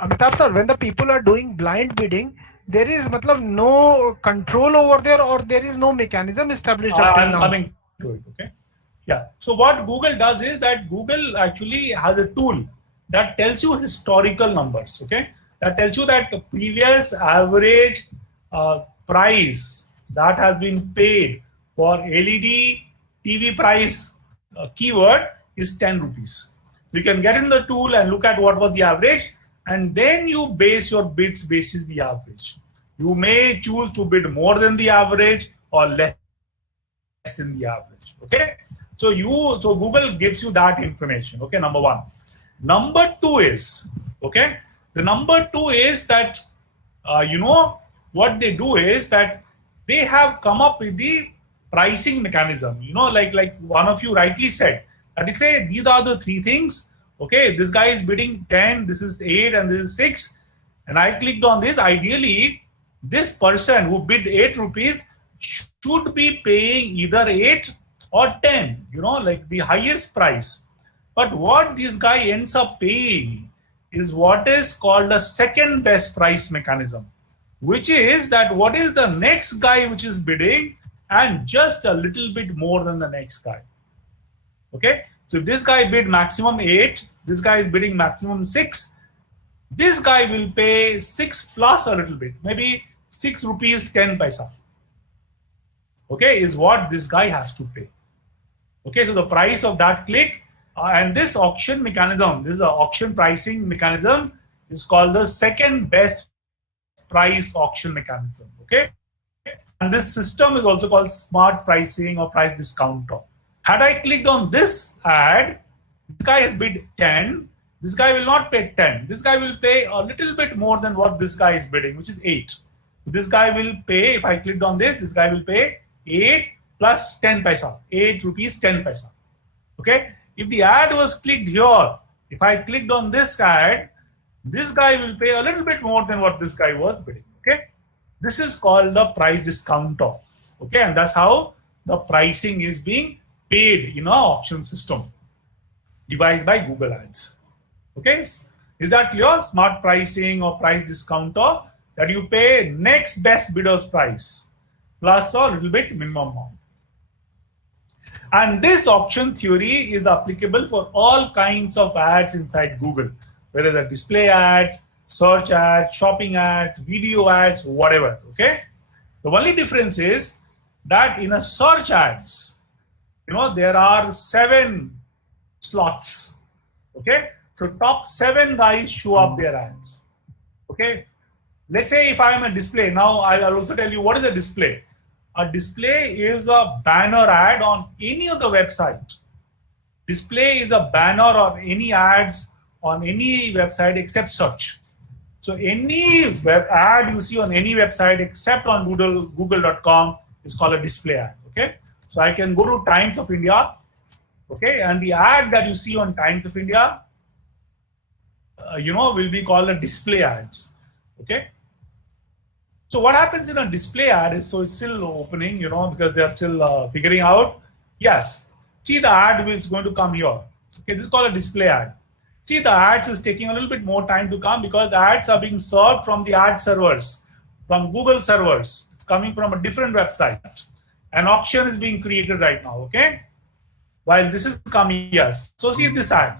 Amitabh sir, when the people are doing blind bidding, there is no control over there, or there is no mechanism established up till I'm now. coming to it. Okay. Yeah. So what Google does is that Google actually has a tool that tells you historical numbers. Okay. That tells you that the previous average price that has been paid for LED TV price keyword is 10 rupees. You can get in the tool and look at what was the average, and then you base your bids basis the average. You may choose to bid more than the average or less than the average. Okay. So Google gives you that information. Okay. Number one. Number two is, okay, the number two is that, what they do is that they have come up with the pricing mechanism, like one of you rightly said, that they say these are the three things. Okay, this guy is bidding 10, this is 8, and this is 6. And I clicked on this. Ideally, this person who bid 8 rupees should be paying either 8 or 10, like the highest price. But what this guy ends up paying is what is called a second best price mechanism, which is that what is the next guy which is bidding and just a little bit more than the next guy. Okay, so if this guy bid maximum 8, this guy is bidding maximum 6, this guy will pay 6 plus a little bit, maybe 6 rupees 10 paisa. Okay, is what this guy has to pay. Okay, so the price of that click and this auction mechanism, this is an auction pricing mechanism, is called the second best price auction mechanism. Okay, and this system is also called smart pricing or price discounter. Had I clicked on this ad, this guy has bid 10, this guy will not pay 10, this guy will pay a little bit more than what this guy is bidding, which is 8. This guy will pay, if I clicked on this guy will pay 8 plus 10 paisa, 8 rupees 10 paisa. Okay, if the ad was clicked here, if I clicked on this ad, this guy will pay a little bit more than what this guy was bidding. Okay, this is called the price discounter. Okay, and that's how the pricing is being paid in our auction system devised by Google Ads. Okay, is that clear? Smart pricing or price discounter, that you pay next best bidder's price plus a little bit minimum amount. And this auction theory is applicable for all kinds of ads inside Google, whether they're display ads, search ads, shopping ads, video ads, whatever. Okay, the only difference is that in a search ads, there are 7 slots. Okay, so top 7 guys show up their ads. Okay, let's say if I am a display, now I'll also tell you what is a display. A display is a banner ad on any of the website. Display is a banner or any ads on any website except search. So any web ad you see on any website except on google.com is called a display ad. Okay, so I can go to Times of India. Okay, and the ad that you see on Times of India, will be called a display ads. Okay. So what happens in a display ad is, so it's still opening, because they are still figuring out. Yes. See, the ad is going to come here. Okay, this is called a display ad. See, the ads is taking a little bit more time to come because the ads are being served from the ad servers, from Google servers. It's coming from a different website. An auction is being created right now. Okay. While this is coming, yes. So see this ad.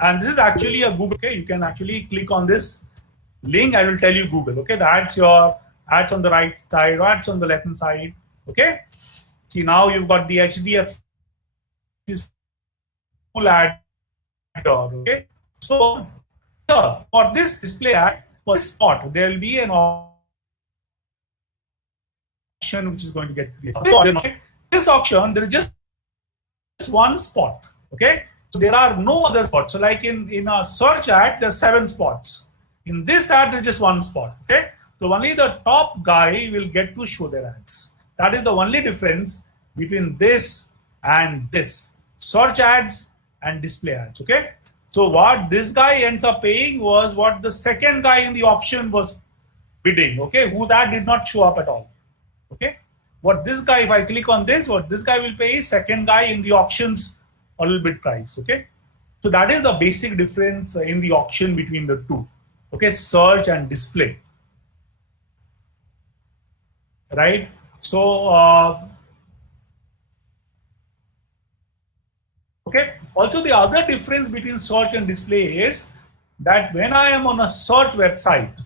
And this is actually a Google. Okay, you can actually click on this link. I will tell you Google. Okay, the ads here, ads on the right side, ads on the left hand side. Okay, see now you've got the HDFC full ad here. Okay, so for this display ad, for this spot, there will be an auction which is going to get created. This auction, there is just one spot. Okay, so there are no other spots. So like in a search ad, there's 7 spots. In this ad, there's just one spot. Okay, so only the top guy will get to show their ads. That is the only difference between this and this. Search ads and display ads. Okay, so what this guy ends up paying was what the second guy in the auction was bidding. Okay, whose ad did not show up at all. Okay, what this guy, if I click on this, what this guy will pay is second guy in the auction's a little bit price. Okay, So that is the basic difference in the auction between the two. Okay, search and display. Right? So, okay. Also, the other difference between search and display is that when I am on a search website,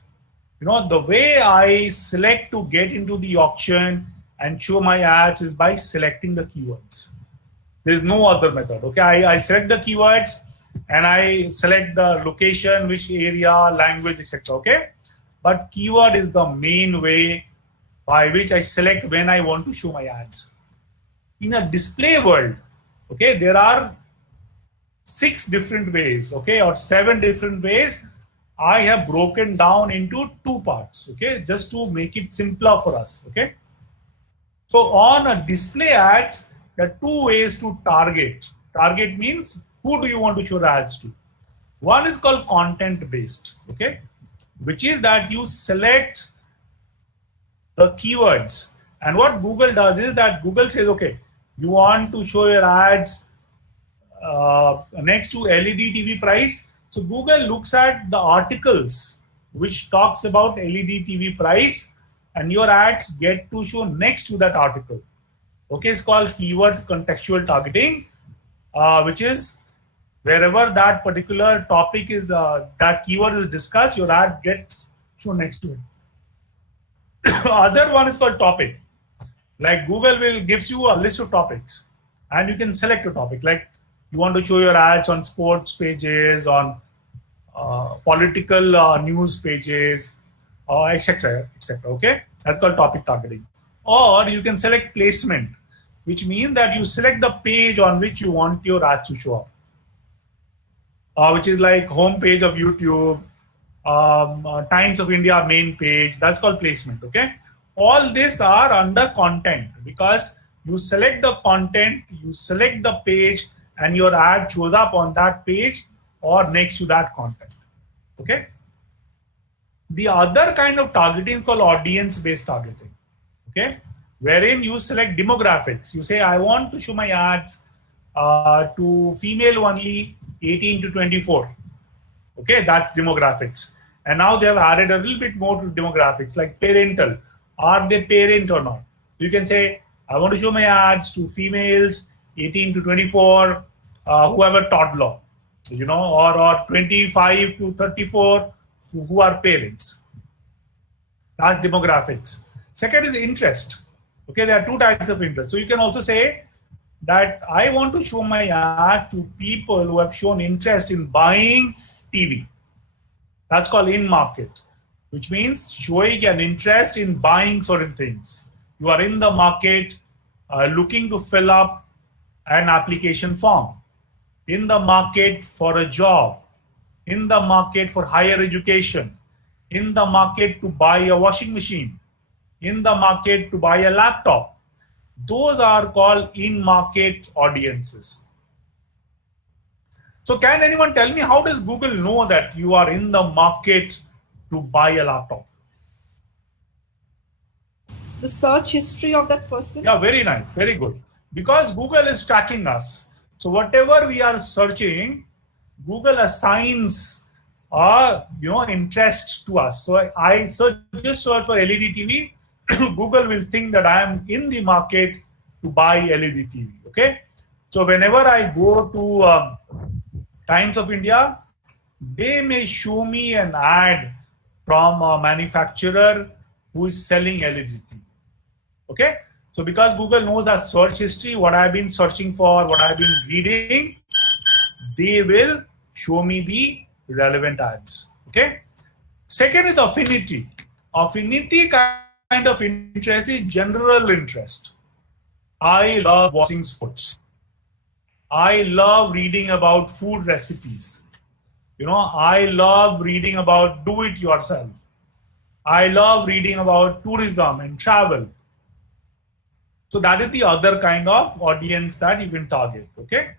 you know, the way I select to get into the auction and show my ads is by selecting the keywords. There's no other method. Okay, I select the keywords and I select the location, which area, language, etc. Okay, but keyword is the main way by which I select when I want to show my ads. In a display world, okay, there are 6 different ways, okay, or 7 different ways. I have broken down into 2 parts, okay, just to make it simpler for us, okay. So on a display ads, there are 2 ways to target. Target means who do you want to show the ads to? One is called content based, okay, which is that you select the keywords, and what Google does is that Google says, okay, you want to show your ads next to LED TV price. So Google looks at the articles which talks about LED TV price, and your ads get to show next to that article. Okay, it's called keyword contextual targeting, which is wherever that particular topic is, that keyword is discussed, your ad gets shown next to it. Other one is called topic. Like Google will gives you a list of topics, and you can select a topic. Like you want to show your ads on sports pages, on political news pages, etc., etc. Okay, that's called topic targeting. Or you can select placement, which means that you select the page on which you want your ads to show up, which is like home page of YouTube, Times of India main page. That's called placement. Okay, all these are under content because you select the content, you select the page, and your ad shows up on that page or next to that content. Okay. The other kind of targeting is called audience-based targeting. Okay, wherein you select demographics. You say, I want to show my ads to female only 18 to 24. Okay, that's demographics. And now they have added a little bit more to demographics, like parental. Are they parent or not? You can say, I want to show my ads to females 18 to 24 who have a toddler, you know, or 25 to 34 who are parents. That's demographics. Second is interest. Okay, there are 2 types of interest. So you can also say that I want to show my ad to people who have shown interest in buying TV. That's called in-market, which means showing an interest in buying certain things. You are in the market looking to fill up an application form, in the market for a job, in the market for higher education, in the market to buy a washing machine, in the market to buy a laptop. Those are called in-market audiences. So can anyone tell me, how does Google know that you are in the market to buy a laptop? The search history of that person? Yeah, very nice, very good. Because Google is tracking us. So whatever we are searching, Google assigns interest to us. So I just search for LED TV. Google will think that I am in the market to buy LED TV. Okay. So whenever I go to Times of India, they may show me an ad from a manufacturer who is selling LED TV. Okay. So because Google knows our search history, what I've been searching for, what I've been reading, they will show me the relevant ads. Okay. Second is affinity. Affinity kind of interest is general interest. I love watching sports. I love reading about food recipes. You know, I love reading about do it yourself. I love reading about tourism and travel. So that is the other kind of audience that you can target. Okay.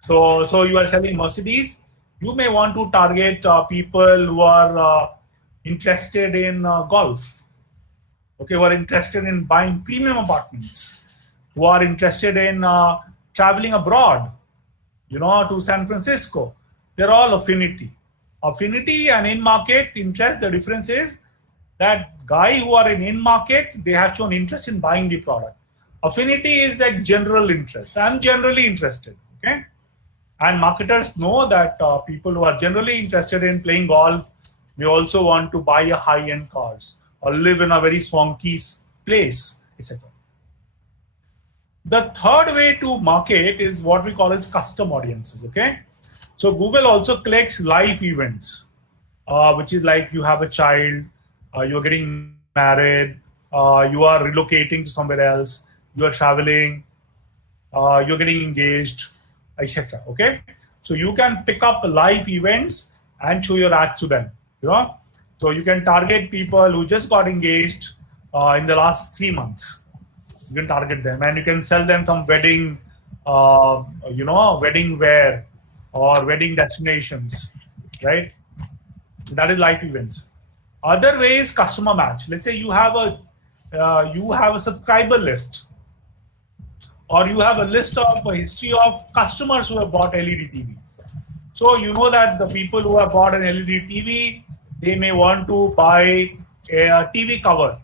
So you are selling Mercedes. You may want to target people who are interested in golf. Okay, who are interested in buying premium apartments, who are interested in traveling abroad. to San Francisco. They're all affinity. Affinity and in-market interest, the difference is that guy who are in in-market, they have shown interest in buying the product. Affinity is like general interest. I'm generally interested, okay? And marketers know that people who are generally interested in playing golf may also want to buy a high-end cars or live in a very swanky place, etc. The third way to market is what we call as custom audiences, okay? So Google also collects live events, which is like you have a child, you're getting married, you are relocating to somewhere else, you are traveling, you're getting engaged, etc. Okay, so you can pick up live events and show your ads to them. So you can target people who just got engaged in the last 3 months. You can target them and you can sell them some wedding, wedding wear or wedding destinations, right? So that is live events. Other way is customer match. Let's say you have a subscriber list, or you have a list of a history of customers who have bought LED TV. So you know that the people who have bought an LED TV, they may want to buy a TV cover,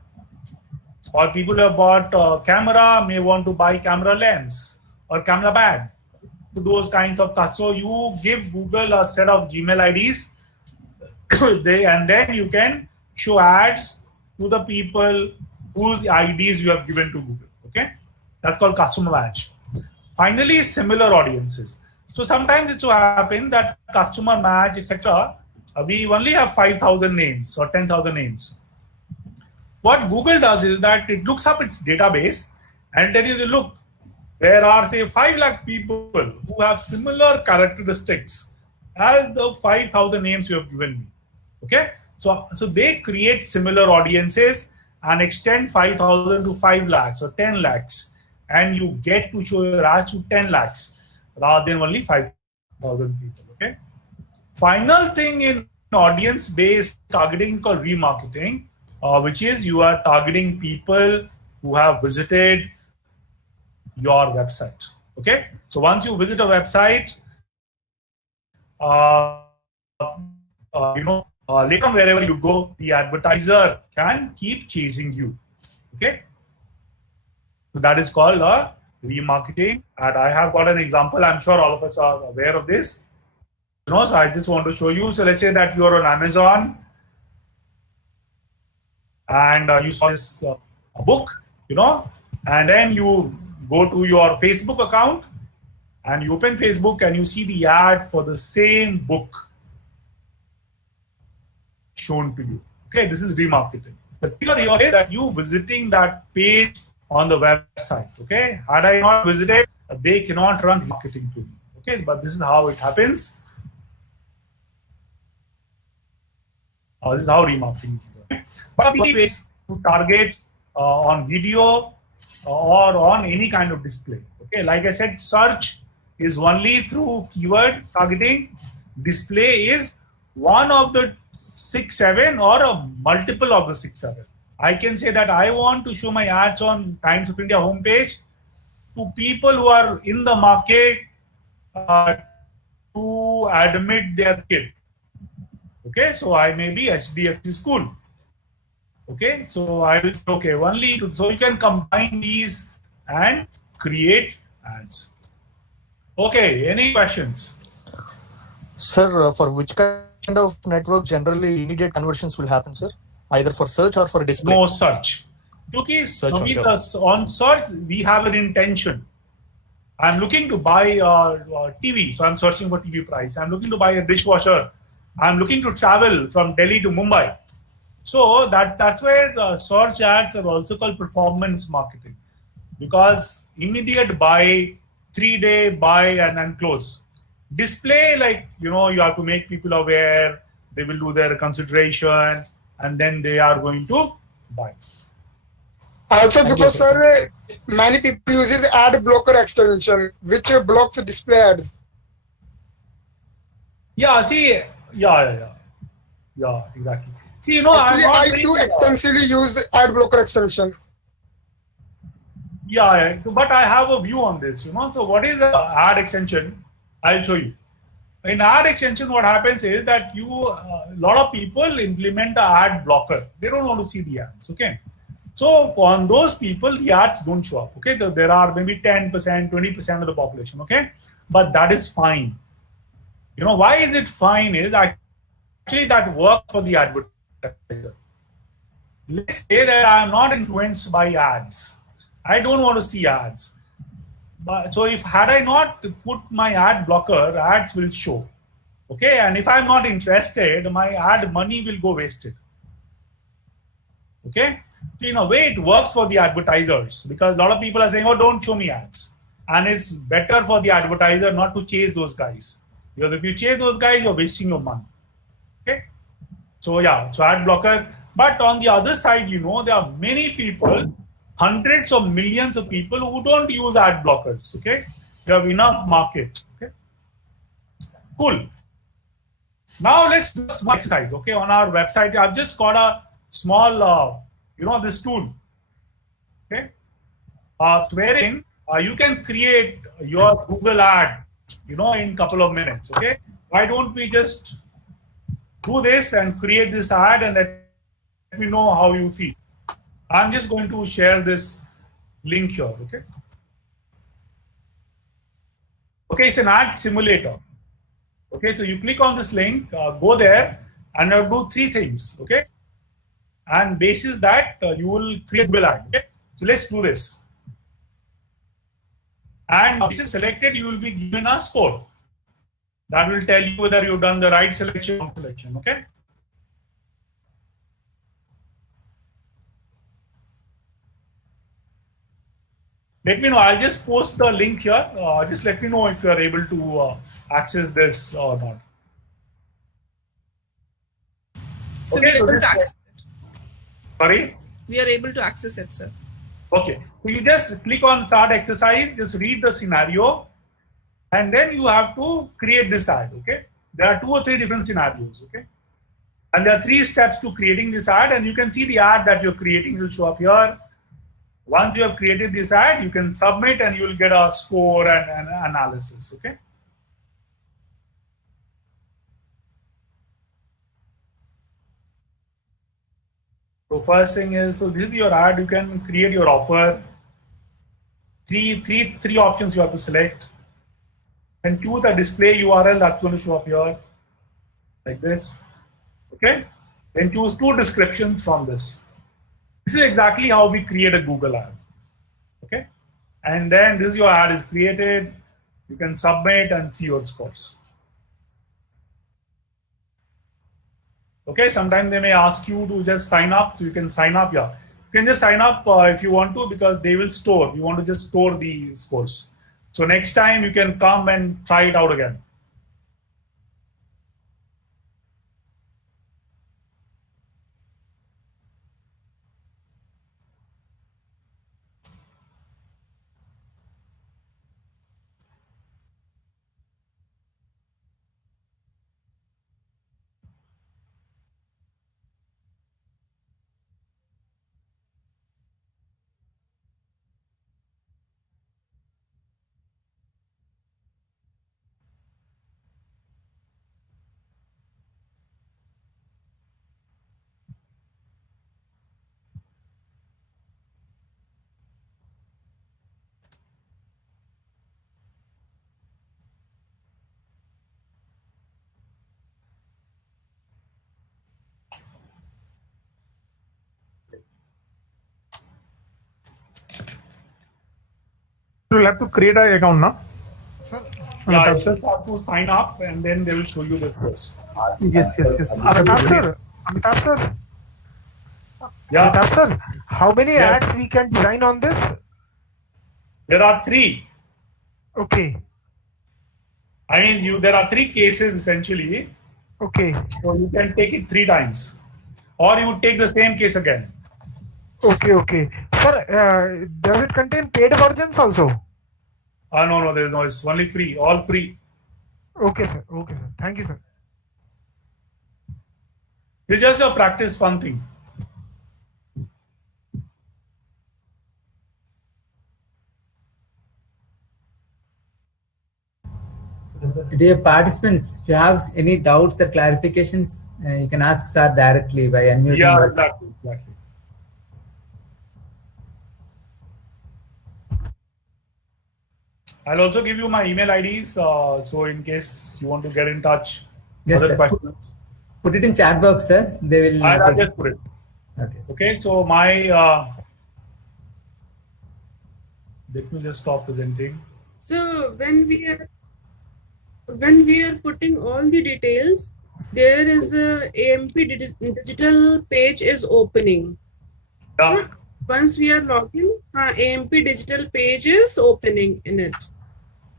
or people who have bought a camera may want to buy camera lens or camera bag. To those kinds of customers. So you give Google a set of Gmail IDs, and then you can show ads to the people whose IDs you have given to Google. Okay, that's called customer match. Finally, similar audiences. So sometimes it so happens that customer match, etc. We only have 5,000 names or 10,000 names. What Google does is that it looks up its database and tells you, look, there are say 5 lakh people who have similar characteristics as the 5,000 names you have given me. Okay, so they create similar audiences and extend 5,000 to 5 lakhs or 10 lakhs, and you get to show your ads to 10 lakhs rather than only 5,000 people. Okay. Final thing in audience-based targeting called remarketing, which is you are targeting people who have visited your website. Okay, so once you visit a website, later on wherever you go, the advertiser can keep chasing you. Okay, so that is called remarketing, and I have got an example. I'm sure all of us are aware of this. So I just want to show you. So let's say that you are on Amazon and you saw this book, and then you go to your Facebook account and you open Facebook and you see the ad for the same book shown to you. Okay, this is remarketing. The trigger here is that you visiting that page on the website. Okay, had I not visited, they cannot run marketing to me. Okay, but this is how it happens. This is how remarketing is. Okay? But ways to target on video or on any kind of display. Okay, like I said, search is only through keyword targeting. Display is one of the 6-7 or a multiple of the 6-7. I can say that I want to show my ads on Times of India homepage to people who are in the market to admit their kid. Okay, so I may be HDFC school. Okay, so I will say, okay, only so you can combine these and create ads. Okay, any questions? Sir, for which kind of network generally immediate conversions will happen, sir? Either for search or for display? No, search. Okay, on search, we have an intention. I'm looking to buy a TV, so I'm searching for TV price. I'm looking to buy a dishwasher. I'm looking to travel from Delhi to Mumbai. So that's where the search ads are also called performance marketing, because immediate buy, 3-day buy and close. Display, like, you have to make people aware, they will do their consideration, and then they are going to buy. Also, because sir, many people uses ad blocker extension, which blocks display ads. Yeah, see, yeah, exactly. See, actually, I do extensively use ad blocker extension. Yeah, but I have a view on this. So what is an ad extension? I'll show you. In ad extension, what happens is that a lot of people implement the ad blocker. They don't want to see the ads. Okay. So on those people, the ads don't show up. Okay. There are maybe 10%, 20% of the population. Okay. But that is fine. You know, why is it fine is actually that works for the advertiser. Let's say that I am not influenced by ads. I don't want to see ads. But, so if had I not put my ad blocker, ads will show. Okay, and if I'm not interested, my ad money will go wasted. Okay, so in a way it works for the advertisers because a lot of people are saying, oh, don't show me ads. And it's better for the advertiser not to chase those guys. Because if you chase those guys, you're wasting your money. Okay, so yeah, so ad blocker. But on the other side, you know, there are many people, hundreds of millions of people who don't use ad blockers. Okay, you have enough market. Okay, cool. Now let's do some exercise. Okay, on our website, I've just got a small, this tool. Okay, wherein you can create your Google ad, in a couple of minutes. Okay, why don't we just do this and create this ad and let me know how you feel. I'm just going to share this link here. Okay. Okay, it's an ad simulator. Okay, so you click on this link, go there, and you do 3 things. Okay, and basis that you will create Google ad. Okay, so let's do this. And this is selected, you will be given a score that will tell you whether you've done the right selection or selection. Okay. Let me know. I'll just post the link here. Just let me know if you are able to access this or not. So okay, we are able to access it. Sorry? We are able to access it, sir. Okay. So you just click on start exercise, just read the scenario, and then you have to create this ad. Okay. There are 2 or 3 different scenarios. Okay. And there are 3 steps to creating this ad, and you can see the ad that you're creating will show up here. Once you have created this ad, you can submit and you will get a score and analysis. Okay. So first thing is, so this is your ad. You can create your offer. Three options you have to select. And choose the display URL that's going to show up here, like this. Okay. Then choose 2 descriptions from this. This is exactly how we create a Google ad. Okay. And then this is your ad is created. You can submit and see your scores. Okay. Sometimes they may ask you to just sign up. So you can sign up. Yeah. You can just sign up if you want to, because they will store. You want to just store the scores. So next time you can come and try it out again. You'll have to create an account now. Yeah, you just have to sign up and then they will show you the scores. Yes. Amtab sir. Yeah. Amtab sir, how many ads we can design on this? There are 3. Okay. I mean, there are 3 cases essentially. Okay. So you can take it 3 times, or you would take the same case again. Okay. Sir, does it contain paid versions also? No, there is no. It's only free, all free. Okay, sir. Thank you, sir. It's just a practice fun thing. Dear participants, if you have any doubts or clarifications, you can ask sir directly by unmuting. Yeah, exactly. I'll also give you my email IDs, so in case you want to get in touch. Yes, other sir. questions. Put it in chat box, sir. They will. I'll just put it. Okay. Okay, so my let me just stop presenting. So when we are putting all the details, there is a AMP digital page is opening. Yeah. Once we are logged in, AMP digital page is opening in it.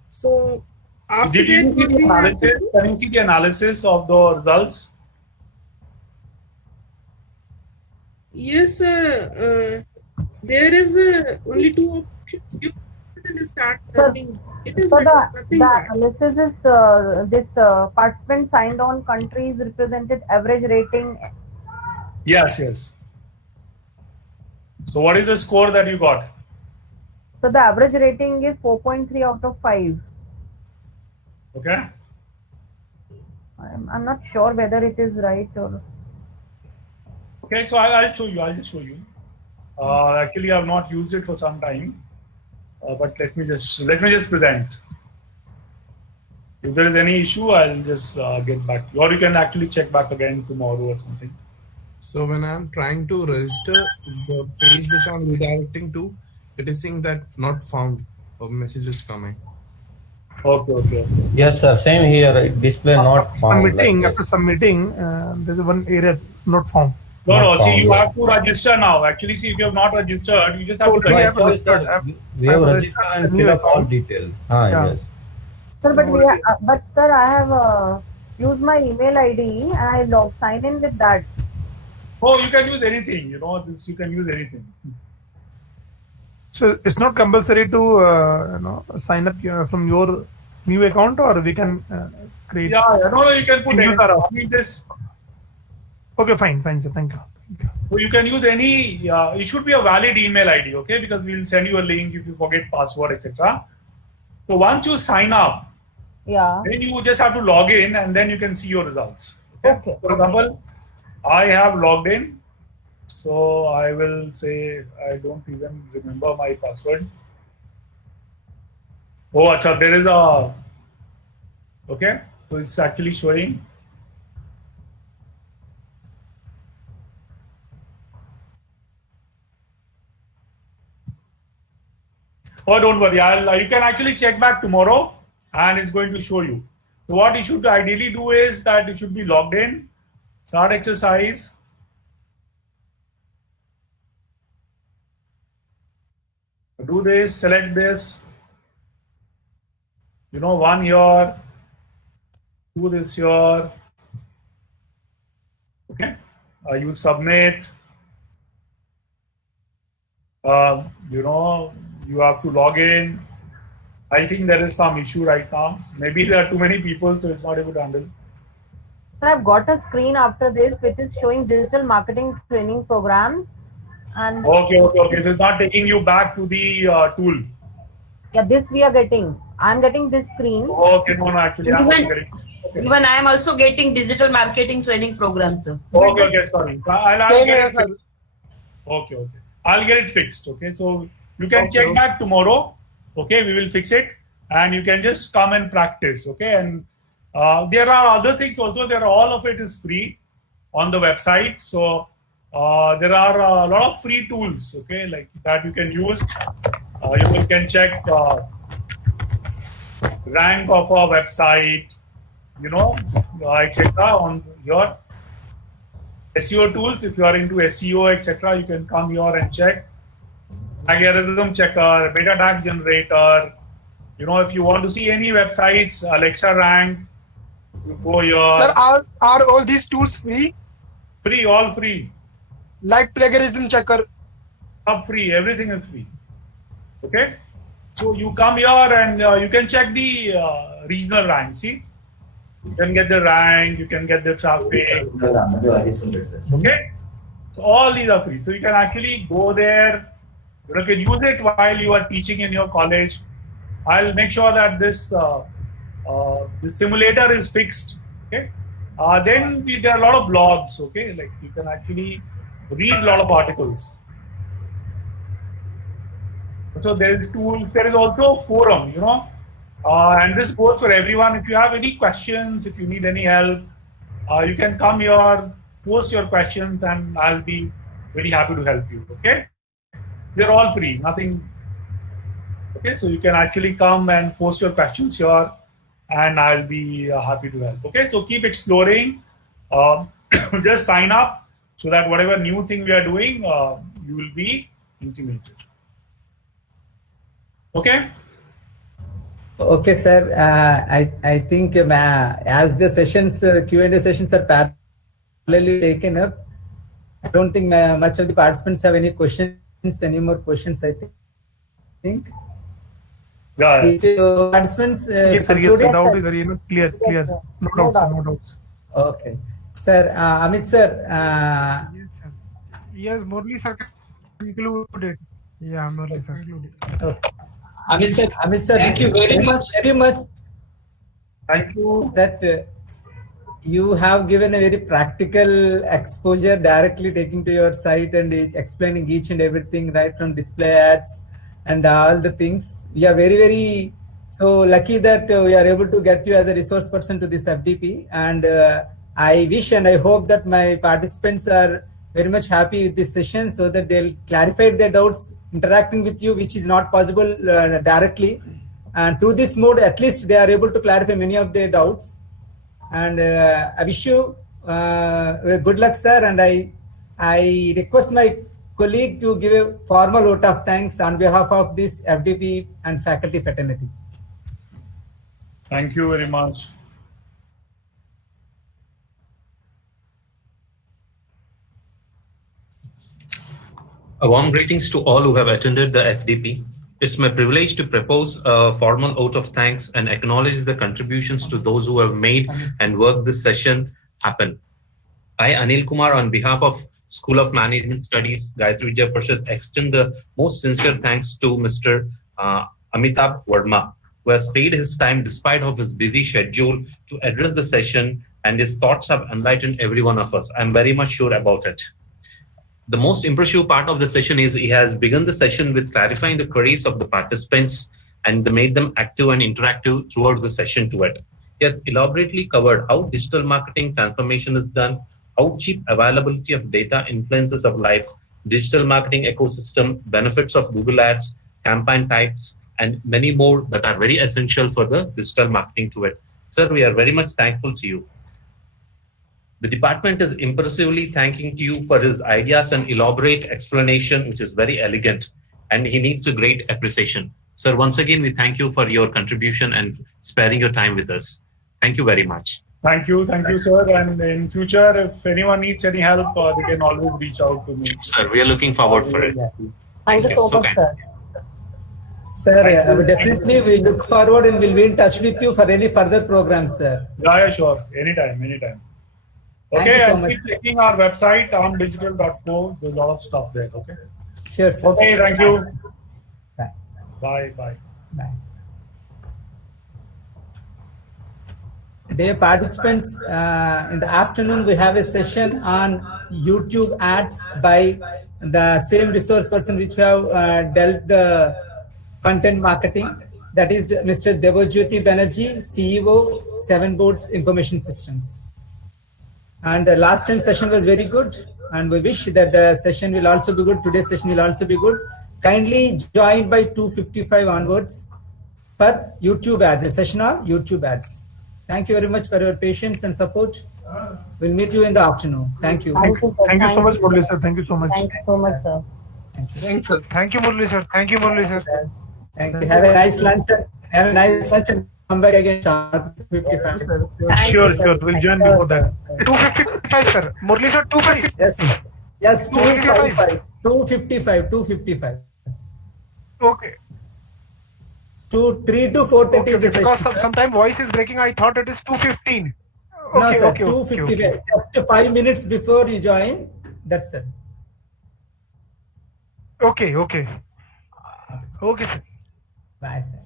So after Did you that, see the analysis? Can you see the analysis of the results? yes, there is only two options. You can start learning. It is So nothing the bad. analysis is this participant signed on countries represented average rating. Yes. So what is the score that you got? So the average rating is 4.3 out of 5. Okay. I'm not sure whether it is right or. Okay, so I'll show you. I'll just show you. Actually, I've not used it for some time, but let me just present. If there is any issue, I'll just get back to you, or you can actually check back again tomorrow or something. So when I'm trying to register the page which I'm redirecting to, it is saying that not found. A message is coming. Okay. Yes, sir. Same here. It display not found. After submitting, there's one error not found. No. See, you have to register now. Actually, see, if you have not registered, you just have to register. We have registered and fill up all details. Yes. Sir, but sir, I have used my email ID and I sign in with that. Oh, you can use anything. You can use anything. So it's not compulsory to sign up from your new account, or we can create. Yeah, no, you can put anything. Okay, fine, sir. Thank you. So you can use any. It should be a valid email ID, okay? Because we'll send you a link if you forget password, etc. So once you sign up, then you just have to log in, and then you can see your results. Okay. For example, I have logged in. So I will say I don't even remember my password. Oh, achha, there is a. Okay, so it's actually showing. Oh, don't worry. You can actually check back tomorrow, and it's going to show you. So what you should ideally do is that you should be logged in, start exercise. Do this, select this, one here, do this here, okay, you submit, you have to log in. I think there is some issue right now. Maybe there are too many people, so it's not able to handle. Sir, I've got a screen after this which is showing digital marketing training programs. And Okay. So it's not taking you back to the tool. Yeah, this we are getting. I'm getting this screen. Okay, no, actually, I'm not getting. Okay. Even I am also getting digital marketing training programs, sir. Okay, sorry. Same here, sir. Okay. I'll get it fixed. Okay, so you can check back tomorrow. Okay, we will fix it, and you can just come and practice. Okay, and there are other things also. All of it is free on the website. So. There are a lot of free tools, okay, like that you can use. You can check rank of a website, etc. on your SEO tools. If you are into SEO, etc., you can come here and check. Algorithm checker, beta tag generator. If you want to see any websites, Alexa rank, you go here. Sir, are all these tools free? Free, all free. Like plagiarism checker. Free, everything is free. Okay, so you come here and you can check the regional rank. See, you can get the rank, you can get the traffic. Okay, so all these are free. So you can actually go there. You can use it while you are teaching in your college. I'll make sure that this The simulator is fixed. Okay. Then there are a lot of blogs. Okay, like you can actually read a lot of articles. So there is tools. There is also a forum. And this goes for everyone. If you have any questions, if you need any help, you can come here, post your questions, and I'll be very happy to help you. Okay, they're all free, nothing. Okay, so you can actually come and post your questions here, and I'll be happy to help. Okay, so keep exploring. Just sign up so that whatever new thing we are doing, you will be intimated. Okay. Okay, sir. I think as the sessions, Q&A sessions are parallelly taken up, I don't think much of the participants have any questions, any more questions, I think. Yeah. Participants, yes, sir. Yes, sir. Doubt is very clear. No doubts, sir. No doubts. Okay. Sir, Amit sir. Yes, sir. Yes, Murali sir included. Yeah, Murali sir included. Okay. Amit sir, thank you very much. Thank you. That you have given a very practical exposure, directly taking to your site and explaining each and everything, right from display ads and all the things. We are very, very so lucky that we are able to get you as a resource person to this FDP. And I wish and I hope that my participants are very much happy with this session, so that they'll clarify their doubts interacting with you, which is not possible directly. And through this mode, at least they are able to clarify many of their doubts. And I wish you good luck, sir. And I request my colleague to give a formal vote of thanks on behalf of this FDP and faculty fraternity. Thank you very much. A warm greetings to all who have attended the FDP. It's my privilege to propose a formal vote of thanks and acknowledge the contributions to those who have made and worked this session happen. I, Anil Kumar, on behalf of School of Management Studies, Gayatri Vidya Parishad, extend the most sincere thanks to Mr. Amtab Verma, who has paid his time despite of his busy schedule to address the session, and his thoughts have enlightened every one of us. I'm very much sure about it. The most impressive part of the session is he has begun the session with clarifying the queries of the participants and made them active and interactive throughout the session to it. He has elaborately covered how digital marketing transformation is done, how cheap availability of data influences of life, digital marketing ecosystem, benefits of Google Ads, campaign types, and many more that are very essential for the digital marketing to it. Sir, we are very much thankful to you. The department is impressively thanking you for his ideas and elaborate explanation, which is very elegant, and he needs a great appreciation. Sir, once again, we thank you for your contribution and sparing your time with us. Thank you very much. Thank you, sir. And in future, if anyone needs any help, they can always reach out to me. Sir, we are looking forward for it. Thank you so much, sir. Sir, definitely we look forward and we'll be in touch with you for any further programs, sir. Yeah, sure. Anytime. Okay, so I'll keep checking our website ondigital.co. There's a lot of stuff there. Okay. Sure, sir. Okay, thank you. Bye. Bye. Dear participants, in the afternoon we have a session on YouTube ads by the same resource person which we have dealt the content marketing. That is Mr. Devojyoti Banerjee, CEO, 7 Boards Information Systems. And the last time session was very good, and we wish that the session will also be good. Today's session will also be good. Kindly join by 2:55 onwards for YouTube ads, a session on YouTube ads. Thank you very much for your patience and support. We'll meet you in the afternoon. Thank you. Thank you so much, Murali sir. Thank you so much. Thank you so much, sir. Thanks, sir. Thank you, Murali sir. Thank you, Murali sir. Thank you. Have a nice lunch. And come back again sharp 55. Sure. We'll join before that. 2:55, sir. Murali sir, 2:55. Yes, 2:55. Okay. 3 to 4:30 is the session. Because sometime voice is breaking, I thought it is 2:15. No, sir, 2:55. Just 5 minutes before you join. That's it. Okay, sir. Bye, sir.